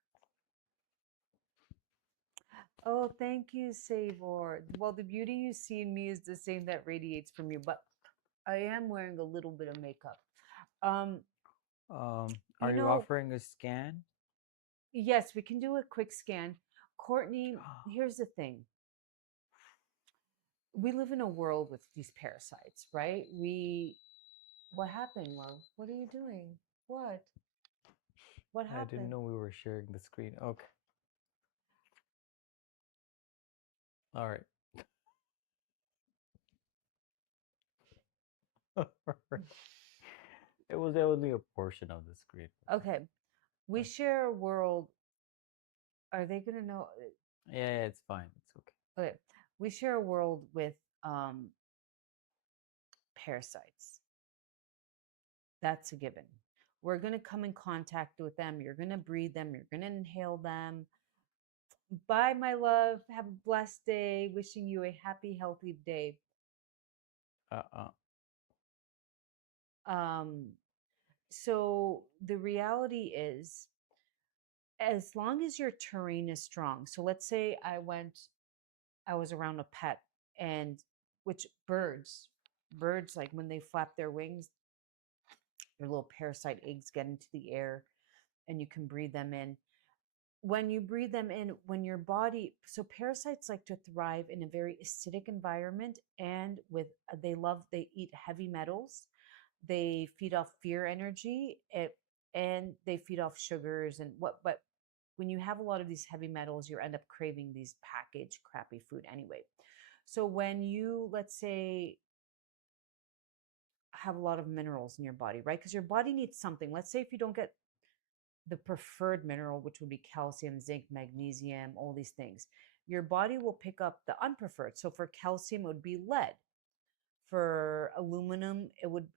Oh, thank you, Savor. Well, the beauty you see in me is the same that radiates from you, but I am wearing a little bit of makeup. Are you offering a scan? Yes, we can do a quick scan. Courtney, here's the thing. We live in a world with these parasites, right? What happened, love? What are you doing? What? What happened? I didn't know we were sharing the screen. Okay. All right. It was only a portion of the screen. Okay. We share a world. Are they going to know? Yeah, it's fine. It's okay. Okay. We share a world with parasites. That's a given. We're going to come in contact with them. You're going to breathe them. You're going to inhale them. Bye, my love. Have a blessed day. Wishing you a happy, healthy day. So the reality is, as long as your terrain is strong. So let's say I was around a pet, and which birds, like when they flap their wings, their little parasite eggs get into the air and you can breathe them in. When you breathe them in, when your body, so parasites like to thrive in a very acidic environment, and they eat heavy metals. They feed off fear energy, and they feed off sugars but when you have a lot of these heavy metals, you end up craving these packaged crappy food anyway. So when you, let's say, have a lot of minerals in your body, right? Because your body needs something. Let's say if you don't get the preferred mineral, which would be calcium, zinc, magnesium, all these things. Your body will pick up the unpreferred. So for calcium, it would be lead. For aluminum, it would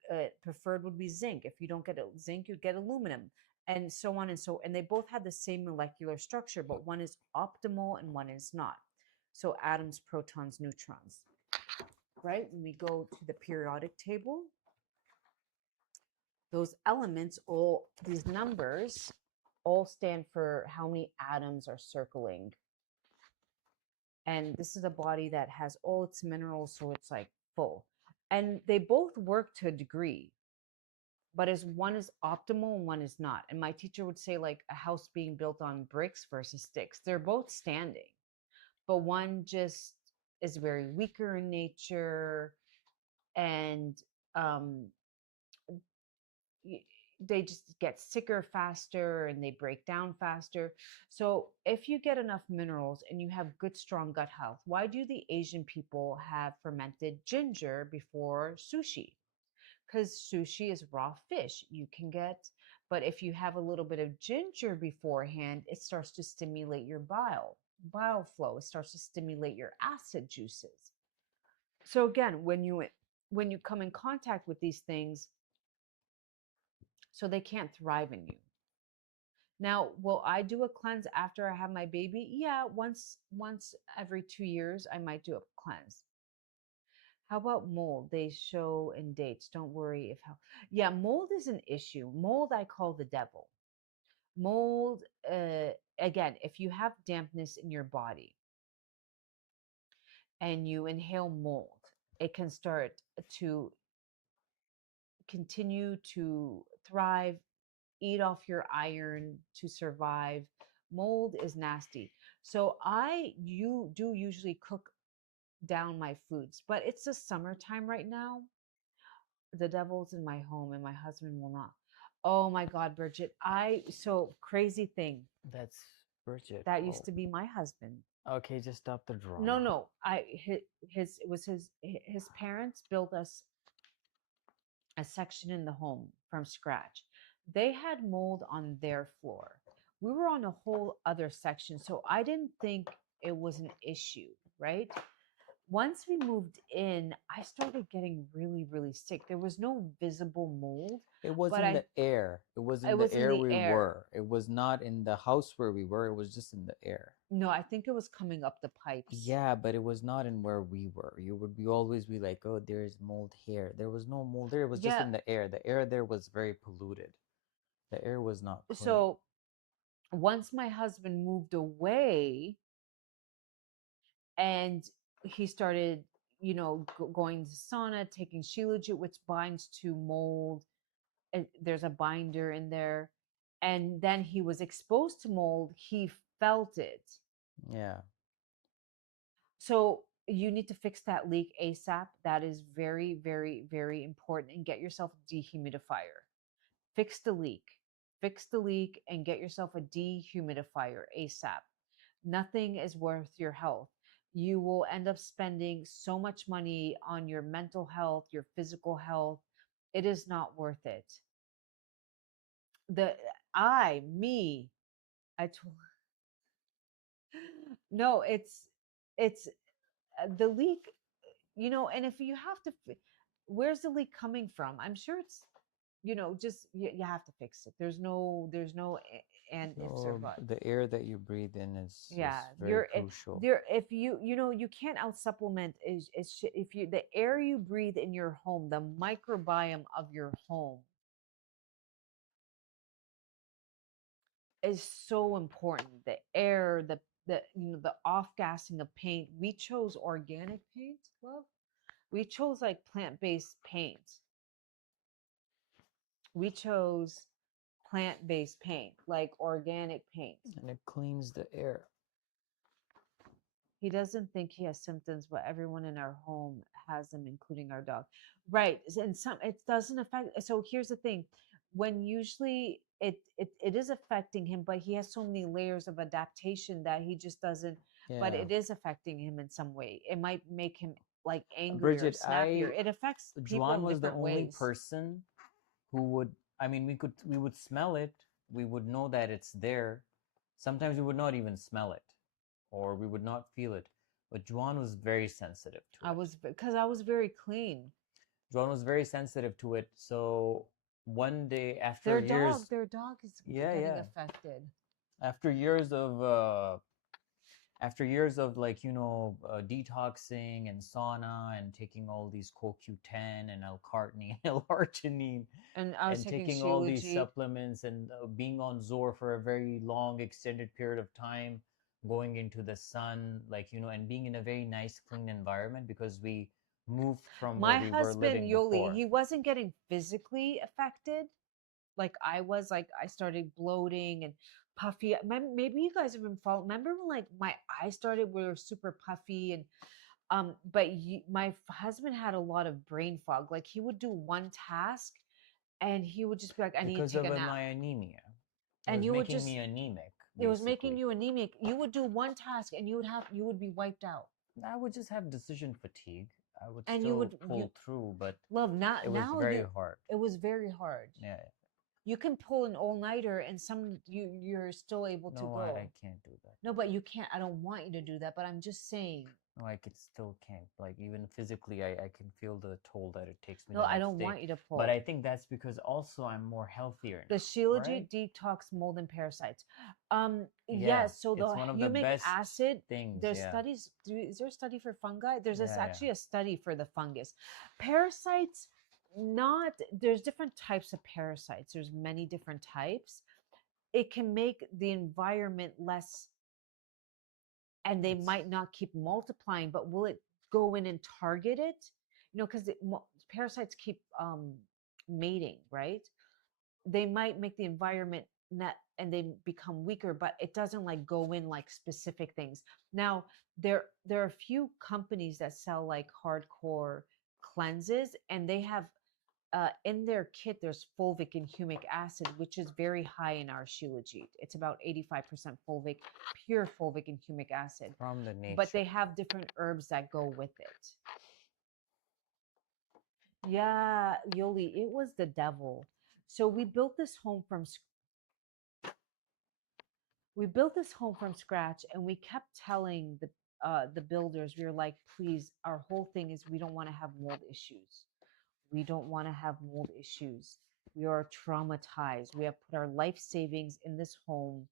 preferred would be zinc. If you don't get zinc, you get aluminum, and so on and so. And they both have the same molecular structure, but one is optimal and one is not. So atoms, protons, neutrons. Right? When we go to the periodic table, those elements, all these numbers, all stand for how many atoms are circling. And this is a body that has all its minerals, so it's like full. And they both work to a degree, but as one is optimal and one is not. And my teacher would say, like a house being built on bricks versus sticks. They're both standing, but one just is very weaker in nature, and um, they just get sicker faster and they break down faster. So if you get enough minerals and you have good, strong gut health, why do the Asian people have fermented ginger before sushi? Because sushi is raw fish. You can get, but if you have a little bit of ginger beforehand, it starts to stimulate your bile flow. It starts to stimulate your acid juices. So again, when you come in contact with these things, so they can't thrive in you. Now, will I do a cleanse after I have my baby? Yeah, once every 2 years I might do a cleanse. How about mold? They show in dates. Don't worry if how. Yeah, mold is an issue. Mold I call the devil. Mold, again, if you have dampness in your body and you inhale mold, it can start to continue to thrive, eat off your iron to survive. Mold is nasty. So you do usually cook down my foods, but it's the summertime right now. The devil's in my home and my husband will not. Oh my God, Bridget. So crazy thing. That's Bridget. That used to be my husband. Okay, just stop the drama. No. His parents built us a section in the home from scratch. They had mold on their floor. We were on a whole other section, so I didn't think it was an issue, right? Once we moved in, I started getting really, really sick. There was no visible mold. It was in the air. It was in the air we were. It was not in the house where we were. It was just in the air. No, I think it was coming up the pipes. Yeah, but it was not in where we were. You would always be like, oh, there's mold here. There was no mold there. It was just in the air. The air there was very polluted. The air was not clean. So once my husband moved away and he started, going to sauna, taking Shilajit, which binds to mold. There's a binder in there. And then he was exposed to mold. He felt it. Yeah. So you need to fix that leak ASAP. That is very, very, very important. And get yourself a dehumidifier. Fix the leak. Fix the leak and get yourself a dehumidifier ASAP. Nothing is worth your health. You will end up spending so much money on your mental health, your physical health. It is not worth it. I told, no, it's the leak, and if you have to, where's the leak coming from? I'm sure it's, just you have to fix it. There's no and ifs or buts. The air that you breathe in is very crucial. If you can't out supplement is if you the air you breathe in your home, the microbiome of your home is so important. The air, the off gassing of paint. We chose organic paint, love. We chose like plant-based paint. We chose plant-based paint, like organic paint. And it cleans the air. He doesn't think he has symptoms, but everyone in our home has them, including our dog. Right. And it doesn't affect. So here's the thing. When usually it is affecting him, but he has so many layers of adaptation that he just doesn't, but it is affecting him in some way. It might make him like angry or snappier. It affects people Juan was in different the only ways. person who would, we would smell it, we would know that it's there. Sometimes we would not even smell it, or we would not feel it. But Juan was very sensitive to I it. was because I was very clean. Juan was very sensitive to it. So one day after years, Their dog is yeah, getting yeah, affected. after years of like detoxing and sauna and taking all these CoQ10 and L-carnitine, L-arginine, And I was and taking taking all these Shilajit. supplements and being on ZOR for a very long extended period of time, going into the sun, like and being in a very nice clean environment, because we moved from where My we were husband, living Yoli, before. he wasn't getting physically affected like I was. Like I started bloating and puffy. Maybe you guys have been following. Remember when like my eyes started were super puffy and but my husband had a lot of brain fog. Like he would do one task and he would just be like, I need Because to take of a nap. my anemia. It And was you would making just me anemic, it was making basically. you anemic. You would do one task and you would be wiped out. I would just have decision fatigue. I would And still pull through, but love not it was now very you hard. it was very hard. Yeah. You can pull an all-nighter and you're still able to No, go. I can't do that. No, but you can't. I don't want you to do that, but I'm just saying. No, I still can't. Like even physically, I can feel the toll that it takes me No, the I next don't day. want you to pull. But I think that's because also I'm more healthier The now, Shilajit right? detox mold and parasites. Yeah, So it's the one of the humic best acid, things. there's Yeah, studies. Is there a study for fungi? There's yeah, actually a study for the fungus. Parasites, not, there's different types of parasites. There's many different types. It can make the environment less, and they might not keep multiplying, but will it go in and target it? Because parasites keep mating, right? They might make the environment not, and they become weaker, but it doesn't like go in like specific things. Now there are a few companies that sell like hardcore cleanses, and they have in their kit there's fulvic and humic acid, which is very high in our Shilajit. It's about 85% fulvic, pure fulvic and humic acid. from the nature. But they have different herbs that go with it. Yeah, Yoli, it was the devil. So we built this home from scratch, and we kept telling the builders, we were like, please, our whole thing is we don't want to have mold issues. We don't want to have mold issues. We are traumatized. We have put our life savings in this home.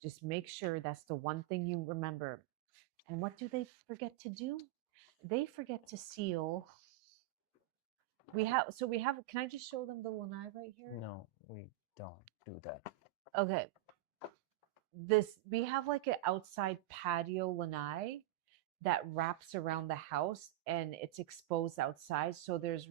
Just make sure that's the one thing you remember. And what do they forget to do? They forget to seal. We have, can I just show them the lanai right here? No, we don't do that. Okay. We have like an outside patio lanai that wraps around the house, and it's exposed outside. So there's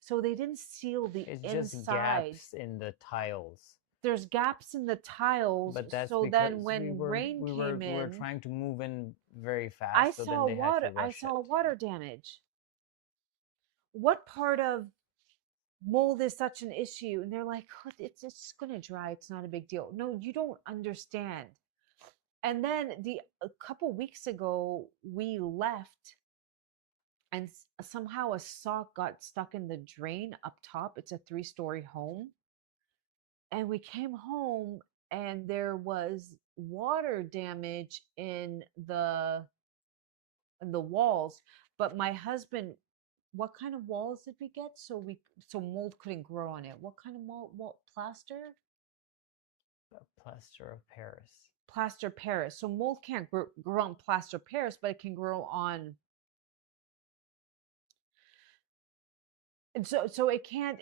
so they didn't seal the It's inside. just gaps in the tiles. There's gaps in the tiles. But that's so because then when rain we came in, were trying to move in very fast. I so saw then they water. Had to rush I saw it. water damage. What part of mold is such an issue? And they're like, oh, it's going to dry. It's not a big deal. No, you don't understand. And then a couple weeks ago, we left, and somehow a sock got stuck in the drain up top. It's a 3-story home. And we came home, and there was water damage in the walls. But my husband, what kind of walls did we get? So mold couldn't grow on it. What kind of mold? Plaster? Plaster of Paris. Plaster Paris. So mold can't grow on plaster Paris, but it can grow on. And so it can't.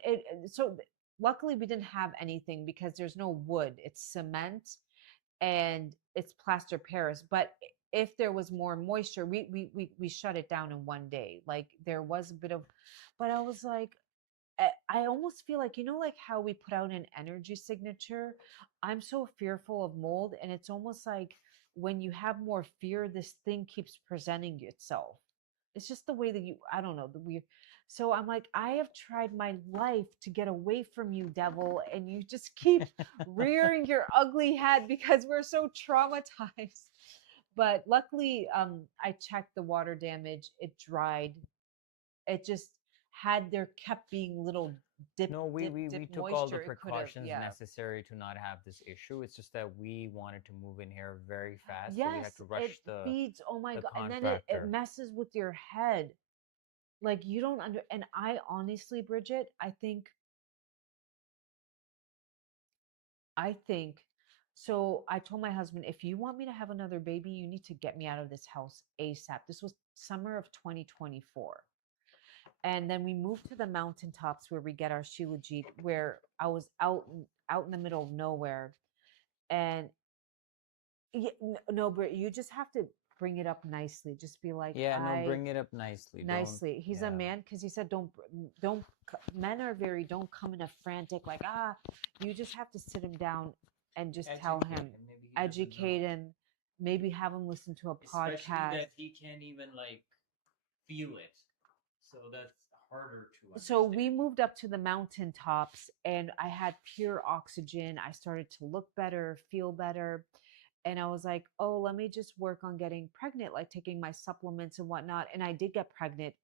So luckily we didn't have anything because there's no wood. It's cement, and it's plaster Paris. But if there was more moisture, we shut it down in one day. Like there was a bit of, but I was like, I almost feel like, like how we put out an energy signature. I'm so fearful of mold, and it's almost like when you have more fear, this thing keeps presenting itself. It's just the way that I don't know, so I'm like, I have tried my life to get away from you, devil, and you just keep rearing your ugly head because we're so traumatized. But luckily, I checked the water damage. It dried. It just there kept being little dip, No, dip, we dip took all the moisture, it could have, precautions yeah. necessary to not have this issue. It's just that we wanted to move in here very fast, so we had Yes, to it rush feeds. Oh my the God. And then it contractor. messes with your head. Like you don't and I honestly, Bridget, I think so. I told my husband, if you want me to have another baby, you need to get me out of this house ASAP. This was summer of 2024. And then we moved to the mountaintops where we get our Shilajit, where I was out in the middle of nowhere. And yeah, no, but you just have to bring it up nicely. Just be like, Yeah, no, I bring it up nicely. Don't, nicely. He's a yeah. man because he said men are very don't come in a frantic like you just have to sit him down and just tell Educate him, him. Maybe he doesn't educate know. him, maybe have him listen to a Especially podcast. that he can't even like feel it. So that's harder to So understand. we moved up to the mountaintops and I had pure oxygen. I started to look better, feel better. And I was like, oh, let me just work on getting pregnant, like taking my supplements and whatnot. And I did get pregnant,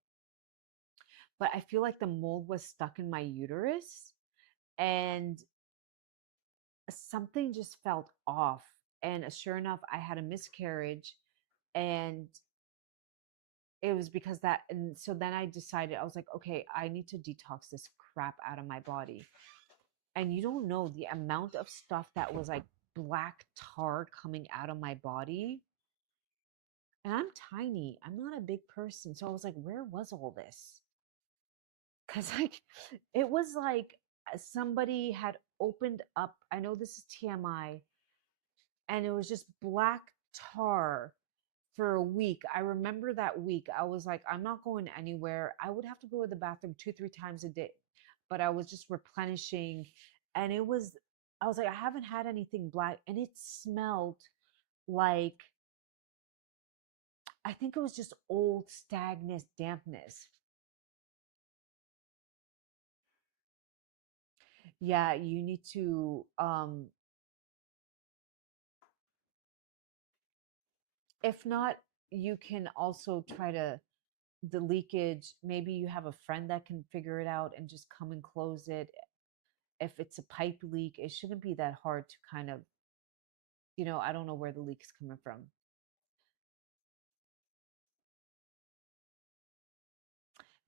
but I feel like the mold was stuck in my uterus and something just felt off. And sure enough, I had a miscarriage and it was because that. And so then I decided, I was like, okay, I need to detox this crap out of my body. And you don't know the amount of stuff that was like black tar coming out of my body. And I'm tiny, I'm not a big person. So I was like, where was all this? Because like it was like somebody had opened up, I know this is TMI, and it was just black tar for a week. I remember that week. I was like, I'm not going anywhere. I would have to go to the bathroom 2-3 times a day, but I was just replenishing. And I was like, I haven't had anything black. And it smelled like, I think it was just old stagnant dampness. Yeah, you need to, if not, you can also try to the leakage. Maybe you have a friend that can figure it out and just come and close it. If it's a pipe leak, it shouldn't be that hard to kind of, I don't know where the leak's coming from.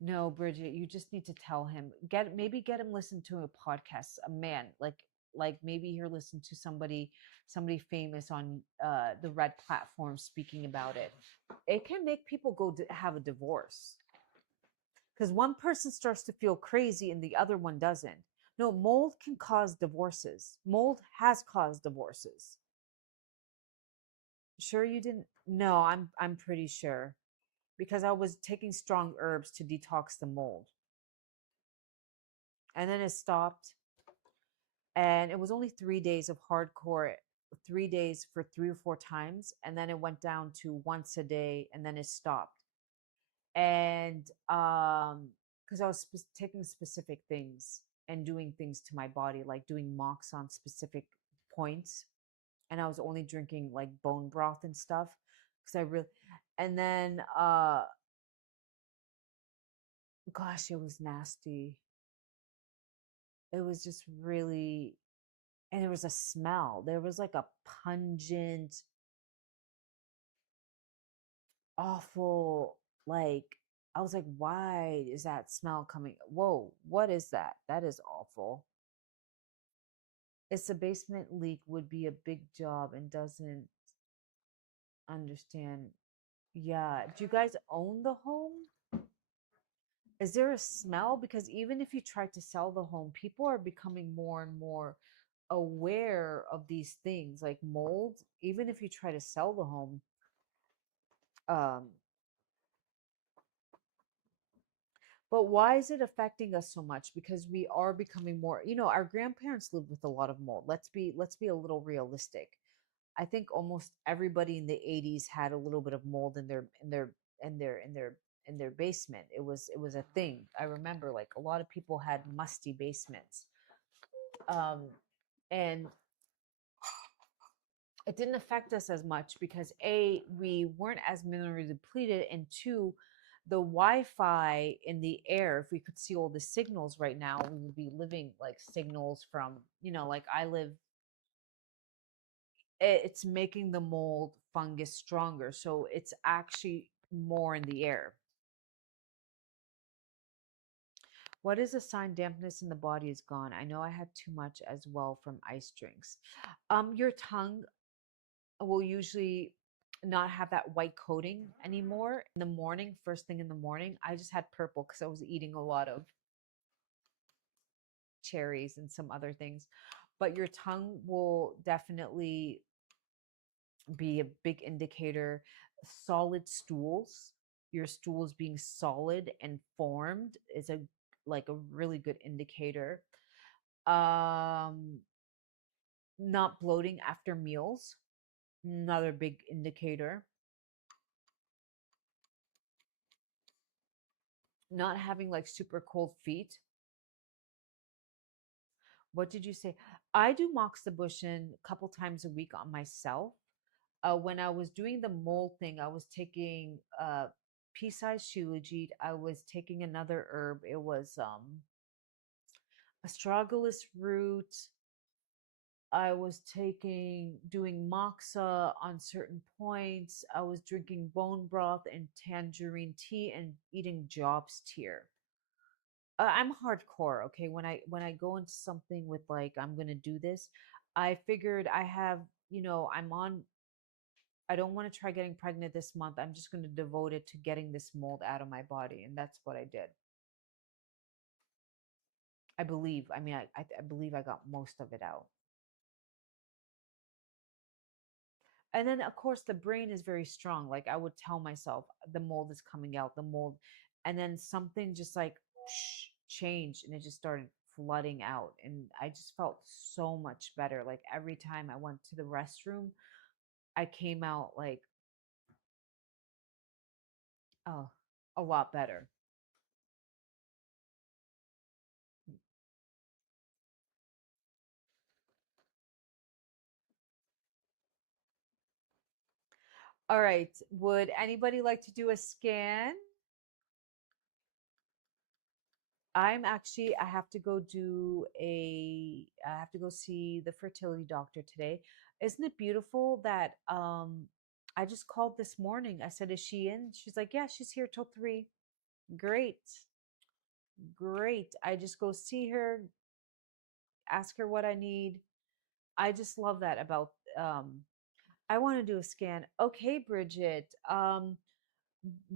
No, Bridget, you just need to tell him. Get him listen to a podcast, a man, like maybe he'll listen to somebody famous on the red platform speaking about it. It can make people go to have a divorce because one person starts to feel crazy and the other one doesn't. No, mold can cause divorces. Mold has caused divorces. Sure you didn't? No, I'm pretty sure because I was taking strong herbs to detox the mold. And then it stopped and it was only 3 days of hardcore, 3 days for 3 or 4 times and then it went down to once a day and then it stopped. And cuz I was taking specific things and doing things to my body like doing mocks on specific points and I was only drinking like bone broth and stuff cuz I really and then gosh, it was nasty. It was just really, and there was a smell. There was like a pungent, awful, like, I was like, why is that smell coming? Whoa, what is that? That is awful. It's a basement leak would be a big job and doesn't understand. Yeah. Do you guys own the home? Is there a smell? Because even if you try to sell the home, people are becoming more and more aware of these things like mold. Even if you try to sell the home, um, but why is it affecting us so much? Because we are becoming more, our grandparents lived with a lot of mold. Let's be a little realistic. I think almost everybody in the 80s had a little bit of mold in their basement. It was a thing. I remember like a lot of people had musty basements. And it didn't affect us as much because A, we weren't as minerally depleted, and two, the Wi-Fi in the air, if we could see all the signals right now, we would be living like signals from, like I live, it's making the mold fungus stronger. So it's actually more in the air. What is a sign dampness in the body is gone? I know I had too much as well from ice drinks. Your tongue will usually not have that white coating anymore. In the morning, first thing in the morning, I just had purple because I was eating a lot of cherries and some other things. But your tongue will definitely be a big indicator. Solid stools, your stools being solid and formed is a really good indicator. Um, Not bloating after meals, another big indicator. Not having like super cold feet. What did you say? I do moxibustion a couple times a week on myself. When I was doing the mold thing, I was taking pea-sized shilajit. I was taking another herb. It was astragalus root. I was doing moxa on certain points. I was drinking bone broth and tangerine tea and eating jobs tear. I'm hardcore, okay? When I go into something with like I'm gonna do this, I figured I have, I'm on. I don't want to try getting pregnant this month. I'm just gonna devote it to getting this mold out of my body, and that's what I did. I believe. I mean, I believe I got most of it out. And then of course the brain is very strong. Like I would tell myself the mold is coming out, the mold, and then something just like changed and it just started flooding out and I just felt so much better. Like every time I went to the restroom, I came out like, oh, a lot better. All right, would anybody like to do a scan? I have to go I have to go see the fertility doctor today. Isn't it beautiful that I just called this morning. I said, "Is she in?" She's like, "Yeah, she's here till 3." Great. Great. I just go see her, ask her what I need. I just love that about I want to do a scan. Okay, Bridget.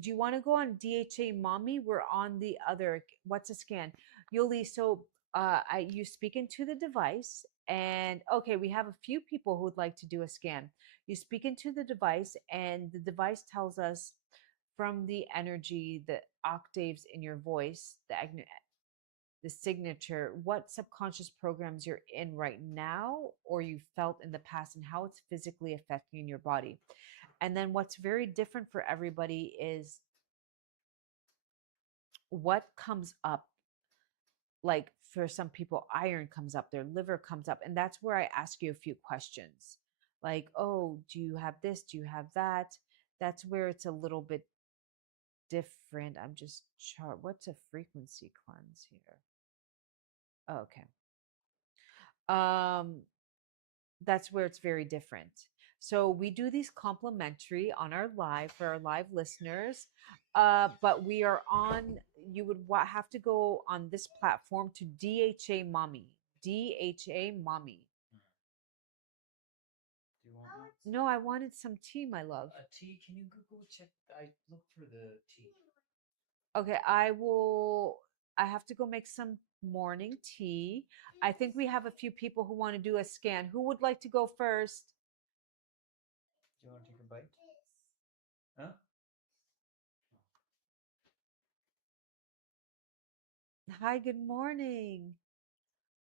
Do you want to go on DHA Mommy? We're on the other. What's a scan? Yoli, so you speak into the device, and okay, we have a few people who would like to do a scan. You speak into the device, and the device tells us from the energy, the octaves in your voice, the signature, what subconscious programs you're in right now or you felt in the past and how it's physically affecting your body. And then what's very different for everybody is what comes up. Like for some people, iron comes up, their liver comes up. And that's where I ask you a few questions like, oh, do you have this? Do you have that? That's where it's a little bit different. I'm just what's a frequency cleanse here? Okay. Um, that's where it's very different. So we do these complimentary on our live for our live listeners. But we are on, you would have to go on this platform to DHA Mommy. DHA Mommy. Do you want one? No, I wanted some tea, my love. A tea? Can you go check? I looked for the tea. Okay, I have to go make some morning tea. I think we have a few people who want to do a scan. Who would like to go first? Do you want to take a bite? Huh? Hi, good morning.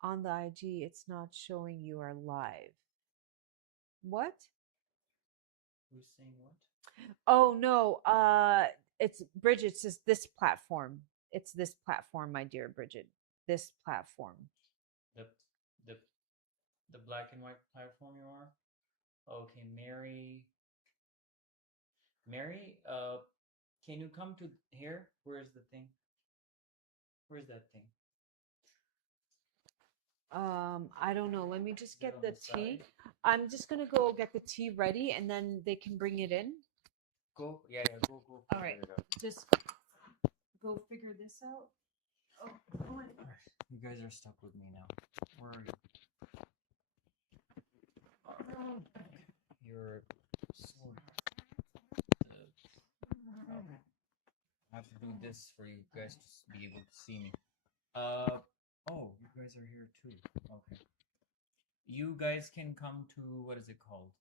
On the IG, it's not showing you are live. What? Who's saying what? Oh no, it's Bridget. It's just this platform. It's this platform, my dear Bridget. This platform. The the the black and white platform you are? Okay, Mary. Mary, Can you come to here? Where's the thing? Where's that thing? I don't know. Let me just Is it get on the the tea. side? I'm just gonna go get the tea ready, and then they can bring it in. Go. Yeah, go. All right. figure it out. Just go figure this out. Oh, go in. Alright, you guys are stuck with me now. Where are you? You're so. I have to do this for you guys to be able to see me. Oh, you guys are here too. Okay. You guys can come to what is it called?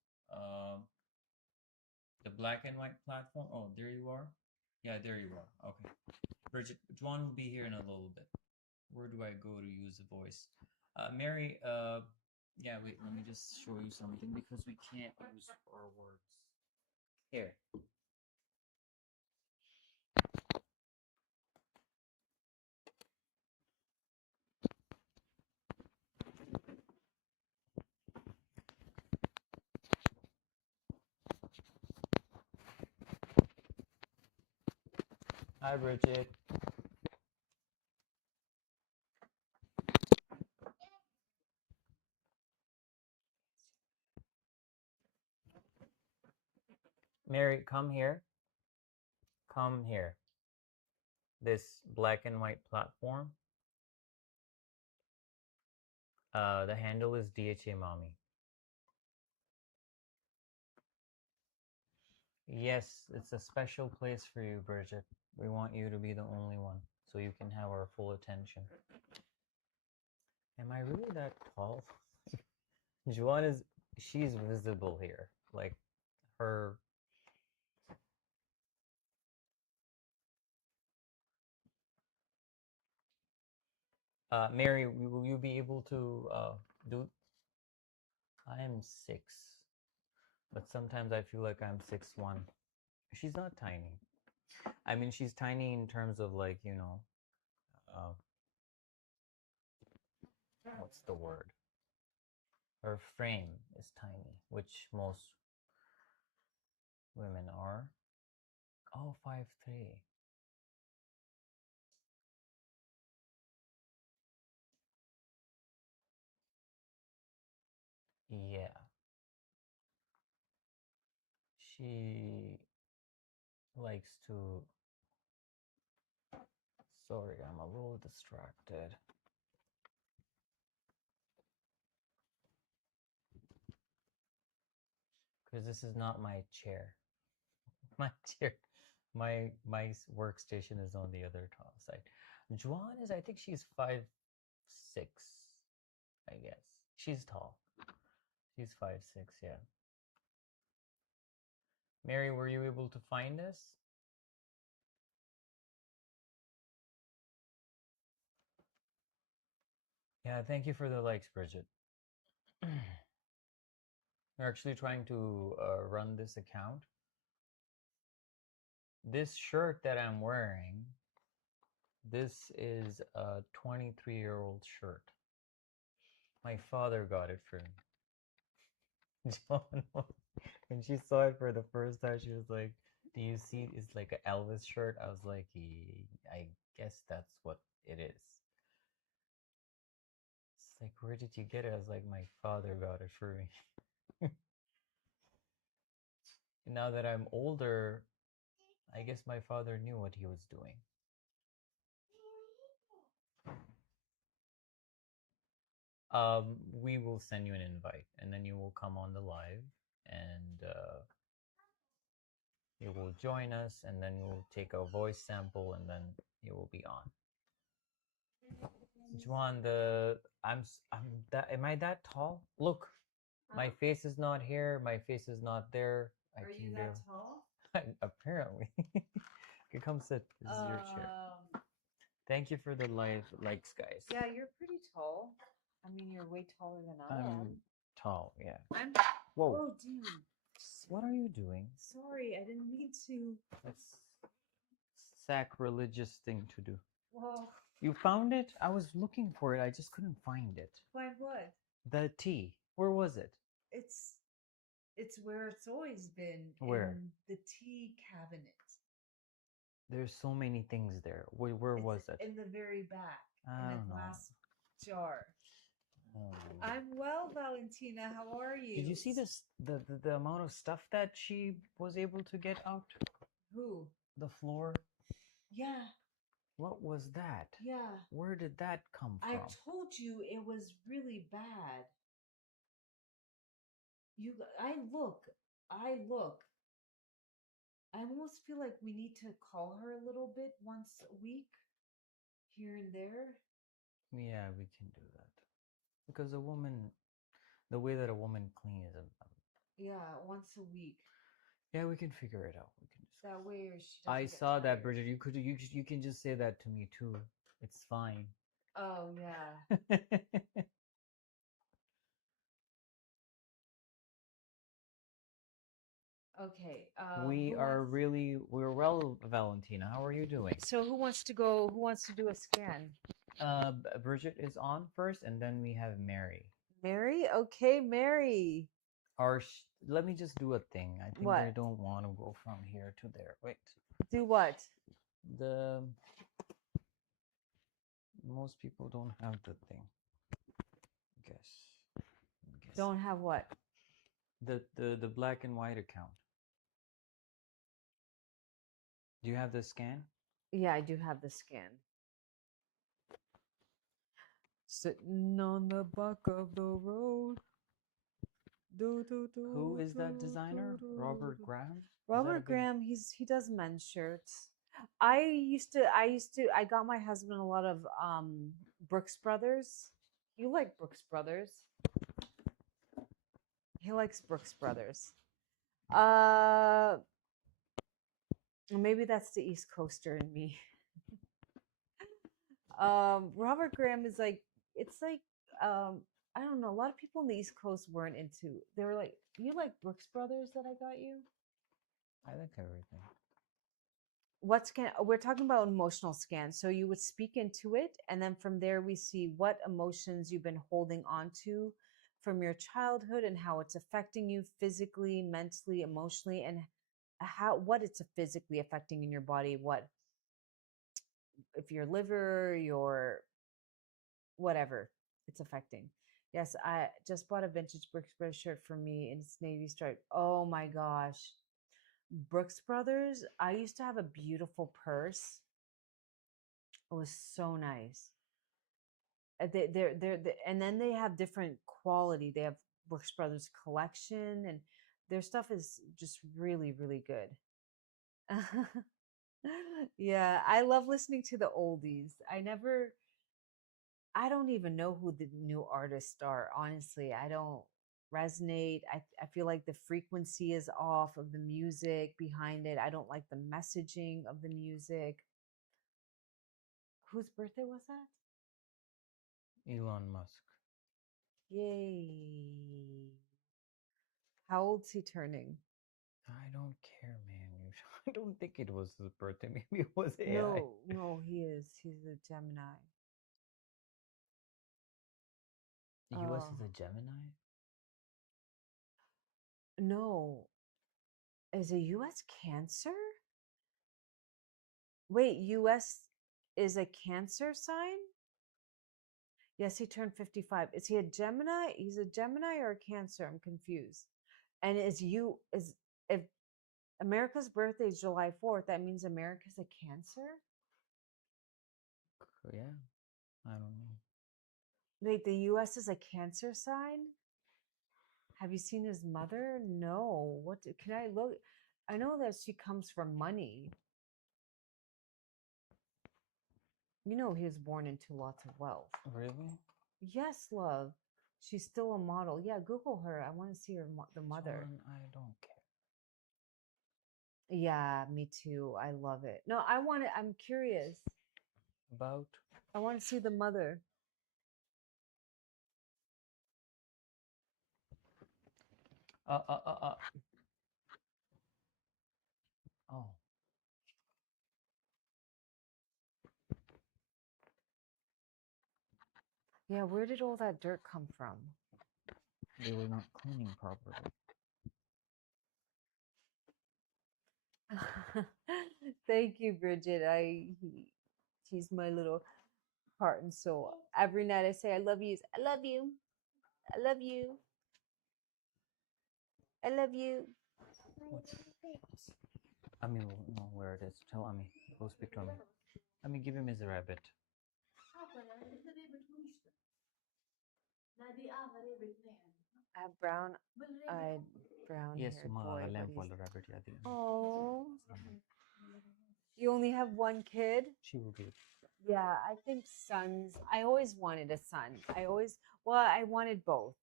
The black and white platform. Oh, there you are. Yeah, there you are. Okay. Bridget, Juan will be here in a little bit. Where do I go to use the voice? Mary, yeah, wait, let me just show you something because we can't use our words. Here. Hi, Bridget. Mary, come here. Come here. This black and white platform. The handle is DHA Mommy. Yes, it's a special place for you, Bridget. We want you to be the only one, so you can have our full attention. Am I really that tall? Juan is, she's visible here. Like, her... Mary, will you be able to do... I am 6, but sometimes I feel like I'm 6'1". She's not tiny. I mean, she's tiny in terms of, like, you know, what's the word? Her frame is tiny, which most women are. Oh, 5'3". Yeah. She likes to... Sorry, I'm a little distracted. Because this is not my chair. My chair, my workstation is on the other top side. Juan is, I think she's 5'6", I guess. She's tall. She's 5'6", yeah. Mary, were you able to find this? Yeah, thank you for the likes, Bridget. We're actually trying to run this account. This shirt that I'm wearing, this is a 23-year-old shirt. My father got it for me. John, when she saw it for the first time, she was like, do you see it's like an Elvis shirt? I was like, I guess that's what it is. It's like, where did you get it? I was like, my father got it for me. Now that I'm older, I guess my father knew what he was doing. We will send you an invite, and then you will come on the live, and you will join us, and then we'll take a voice sample, and then you will be on. Juan, am I that tall? Look, my face is not here. My face is not there. Are you that tall? Apparently. Okay, come sit. This is your chair. Thank you for the likes, guys. Yeah, you're pretty tall. I mean, you're way taller than I am. I'm tall, yeah. Whoa. Whoa. Oh, dude. What are you doing? Sorry, I didn't mean to. That's sacrilegious thing to do. Whoa. You found it? I was looking for it. I just couldn't find it. Find what? The tea. Where was it? It's where it's always been. Where? In the tea cabinet. There's so many things there. Where was it? In the very back, I in a don't know. glass jar. Oh. I'm well, Valentina. How are you? Did you see this? The amount of stuff that she was able to get out? Who? The floor. Yeah. What was that? Yeah. Where did that come from? I told you it was really bad. I look. I almost feel like we need to call her a little bit once a week, here and there. Yeah, we can do that. Because a woman, the way that a woman cleans, Yeah, once a week. yeah, we can figure it out. We can just. That way she doesn't I get saw that, tired. Bridget. You can just say that to me too. It's fine. Oh yeah. Okay. We're well, Valentina. How are you doing? So who wants to go? Who wants to do a scan? Bridget is on first, and then we have Mary. Mary? Okay, Mary. Let me just do a thing. I think What? I don't want to go from here to there. Wait. Do what? Most people don't have the thing. Guess. Don't have what? The black and white account. Do you have the scan? Yeah, I do have the scan. Sitting on the back of the road. Who is that designer? Robert Graham? Robert Graham, he does men's shirts. I got my husband a lot of Brooks Brothers. You like Brooks Brothers? He likes Brooks Brothers. Maybe that's the East Coaster in me. Robert Graham is like, it's like, I don't know. A lot of people in the East Coast weren't into. They were like, "You like Brooks Brothers that I got you?" I like everything. We're talking about emotional scans. So you would speak into it, and then from there we see what emotions you've been holding on to from your childhood and how it's affecting you physically, mentally, emotionally, and what it's physically affecting in your body. What if your liver, your whatever it's affecting. Yes, I just bought a vintage Brooks Brothers shirt for me and it's navy stripe. Oh my gosh. Brooks Brothers, I used to have a beautiful purse. It was so nice. And then they have different quality. They have Brooks Brothers collection and their stuff is just really, really good. Yeah, I love listening to the oldies. I don't even know who the new artists are. Honestly, I don't resonate. I feel like the frequency is off of the music behind it. I don't like the messaging of the music. Whose birthday was that? Elon Musk. Yay. How old's he turning? I don't care, man. I don't think it was his birthday. Maybe it was AI. No, he is. He's a Gemini. The US is a Gemini? No. Is a US Cancer? Wait, US is a Cancer sign? Yes, he turned 55. Is he a Gemini? He's a Gemini or a Cancer? I'm confused. And if America's birthday is July 4th, that means America's a Cancer? Yeah. I don't know. Wait, the US is a Cancer sign? Have you seen his mother? No. Can I look? I know that she comes from money. You know, he was born into lots of wealth. Really? Yes, love. She's still a model. Yeah, Google her. I want to see the mother. I don't care. Yeah, me too. I love it. No, I'm curious. About? I want to see the mother. Oh. Yeah, where did all that dirt come from? They were not cleaning properly. Thank you, Bridget. She's my little heart and soul. Every night I say, I love you. I love you. I love you. I love you. What's, I mean, no, where it is. Tell Ami. Go speak to Ami. Ami, give him his rabbit. I have eyed, brown Yes, haired ma boy. lamp wala rabbit yaad hai. Oh, you only have one kid? She will be. Yeah, I think sons. I always wanted a son. I wanted both,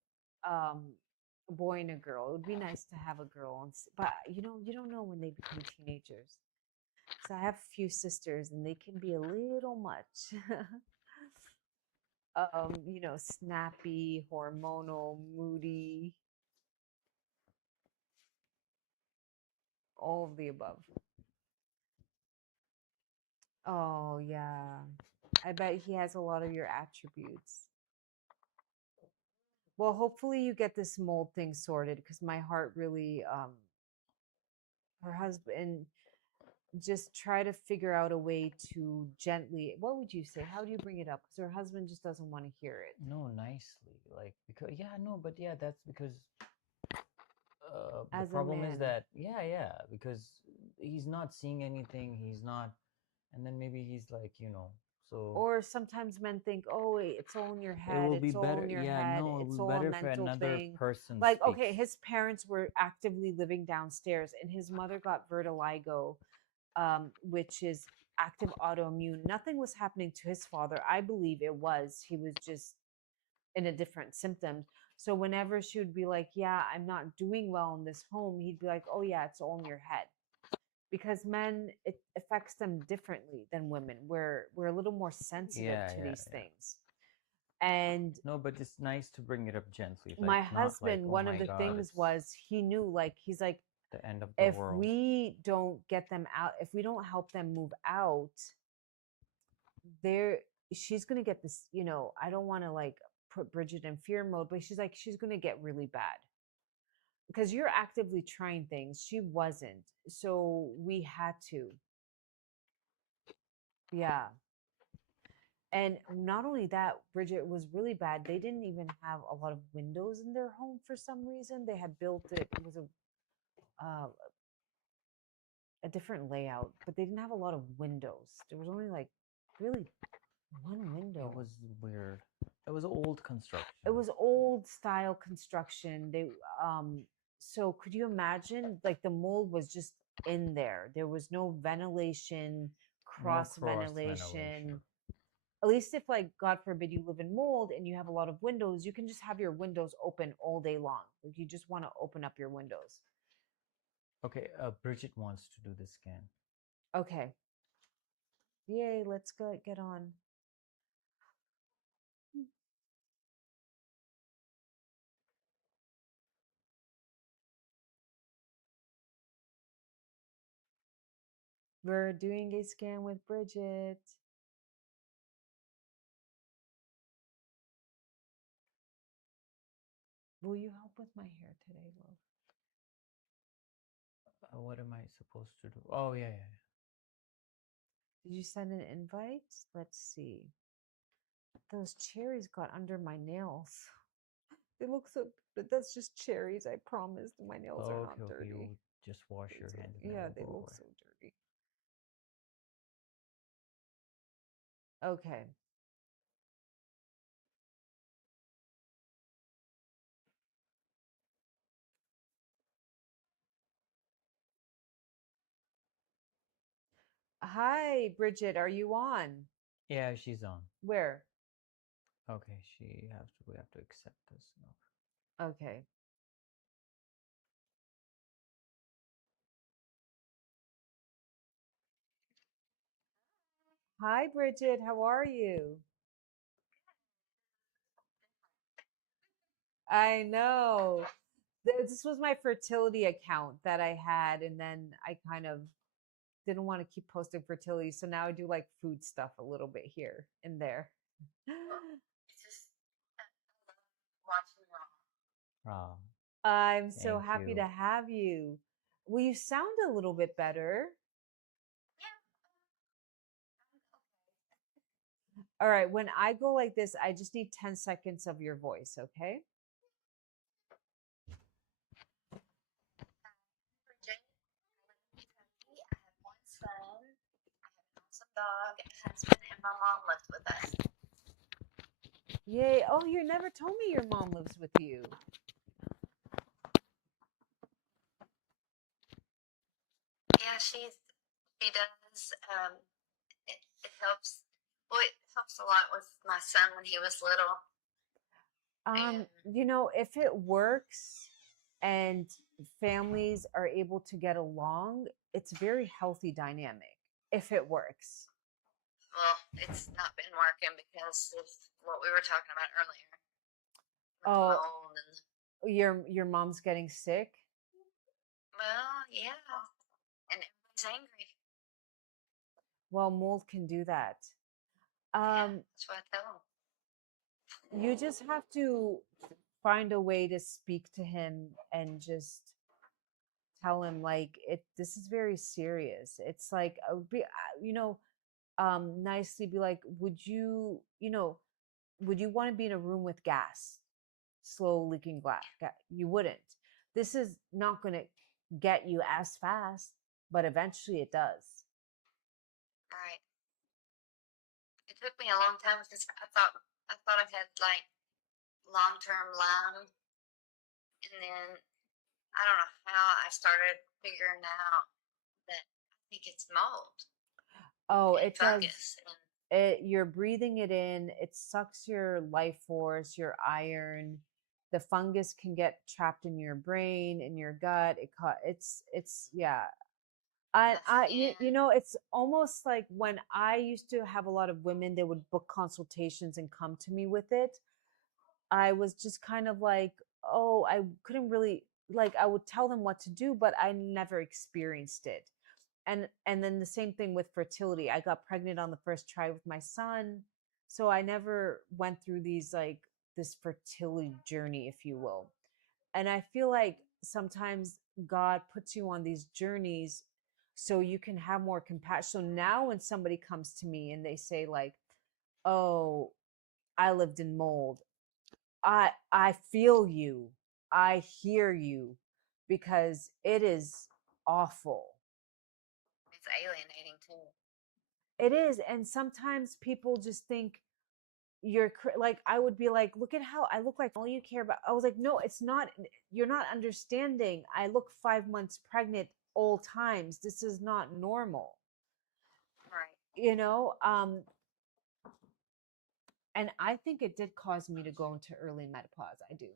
a boy and a girl. It would be nice to have a girl, but you don't know when they become teenagers. So I have a few sisters, and they can be a little much. Snappy, hormonal, moody, all of the above. Oh, yeah. I bet he has a lot of your attributes. Well, hopefully you get this mold thing sorted because my heart really, her husband, just try to figure out a way to gently, what would you say? How do you bring it up? Because her husband just doesn't want to hear it. No, nicely. Like, because, yeah, no, but yeah, that's because the As a problem is man. that, yeah, because he's not seeing anything. He's not, and then maybe he's like, so Or sometimes men think, oh, wait, it's all in your it head. will be It's all better. in your Yeah, head. no, it It's will be all a better for mental another thing. person Like, speaks. okay, his parents were actively living downstairs, and his mother got vertigo, which is active autoimmune. Nothing was happening to his father. I believe it was. He was just in a different symptom. So whenever she would be like, yeah, I'm not doing well in this home, he'd be like, oh, yeah, it's all in your head. Because men, it affects them differently than women. We're a little more sensitive Yeah, to yeah, these yeah. things. And No, but it's nice to bring it up gently, like my not like, husband, oh one of my the God, things it's was he knew, like, he's like, the end of the if world. we don't get them out, if we don't help them move out, there she's gonna get this, I don't want to like put Bridget in fear mode, but she's like, she's gonna get really bad. Because you're actively trying things. She wasn't. So we had to. Yeah. And not only that, Bridget, was really bad. They didn't even have a lot of windows in their home for some reason. They had built it. It was a different layout, but they didn't have a lot of windows. There was only like really one window. It was weird. It was old construction. It was old style construction. So could you imagine, like, the mold was just in there. There was no ventilation, cross ventilation. At least if, like, God forbid, you live in mold and you have a lot of windows, you can just have your windows open all day long. Like, you just want to open up your windows. Okay, Bridget wants to do the scan. Okay. Yay, let's go get on. We're doing a scan with Bridget. Will you help with my hair today, love? What am I supposed to do? Oh, yeah. Did you send an invite? Let's see. Those cherries got under my nails. They look so, but that's just cherries. I promise. My nails are not dirty. You just wash your hands. Yeah, they look so dirty. Okay. Hi, Bridget. Are you on? Yeah, she's on. Where? Okay, we have to accept this now. Okay. Hi, Bridget. How are you? I know. This was my fertility account that I had, and then I kind of didn't want to keep posting fertility, so now I do like food stuff a little bit here and there. I'm so happy to have you. Well, you sound a little bit better. All right. When I go like this, I just need 10 seconds of your voice, okay? Virginia, I live in Kentucky. I have one son. I have an awesome dog, a husband, and my mom lives with us. Yay. Oh, you never told me your mom lives with you. Yeah, she does. It helps. Well, it helps a lot with my son when he was little. You know, if it works and families are able to get along, it's a very healthy dynamic if it works. Well, it's not been working because of what we were talking about earlier. With Oh, mold and your mom's getting sick? well, yeah, and everybody's angry. Well, mold can do that. Yeah, that's what I tell them. You just have to find a way to speak to him and just tell him like this is very serious. It's like you know, nicely be like, would you want to be in a room with gas, slow leaking glass? You wouldn't. This is not going to get you as fast, but eventually it does. Right. It took me a long time because I thought I had like long-term Lyme, and then I don't know how I started figuring out that I think it's mold. Oh, and it fungus. does. You're breathing it in. It sucks your life force, your iron. The fungus can get trapped in your brain, in your gut. It's yeah. You know, it's almost like when I used to have a lot of women, they would book consultations and come to me with it. I was just kind of like, oh, I couldn't really, like, I would tell them what to do, but I never experienced it. And then the same thing with fertility. I got pregnant on the first try with my son, so I never went through these like this fertility journey, if you will. And I feel like sometimes God puts you on these journeys so you can have more compassion. So now when somebody comes to me and they say like, "Oh, I lived in mold." I feel you. I hear you because it is awful. It's alienating too. It is. And sometimes people just think you're like, I would be like, look at how I look, like all you care about. I was like, no, it's not. You're not understanding. I look 5 months pregnant all times. This is not normal. Right. You know, and I think it did cause me to go into early menopause. I do.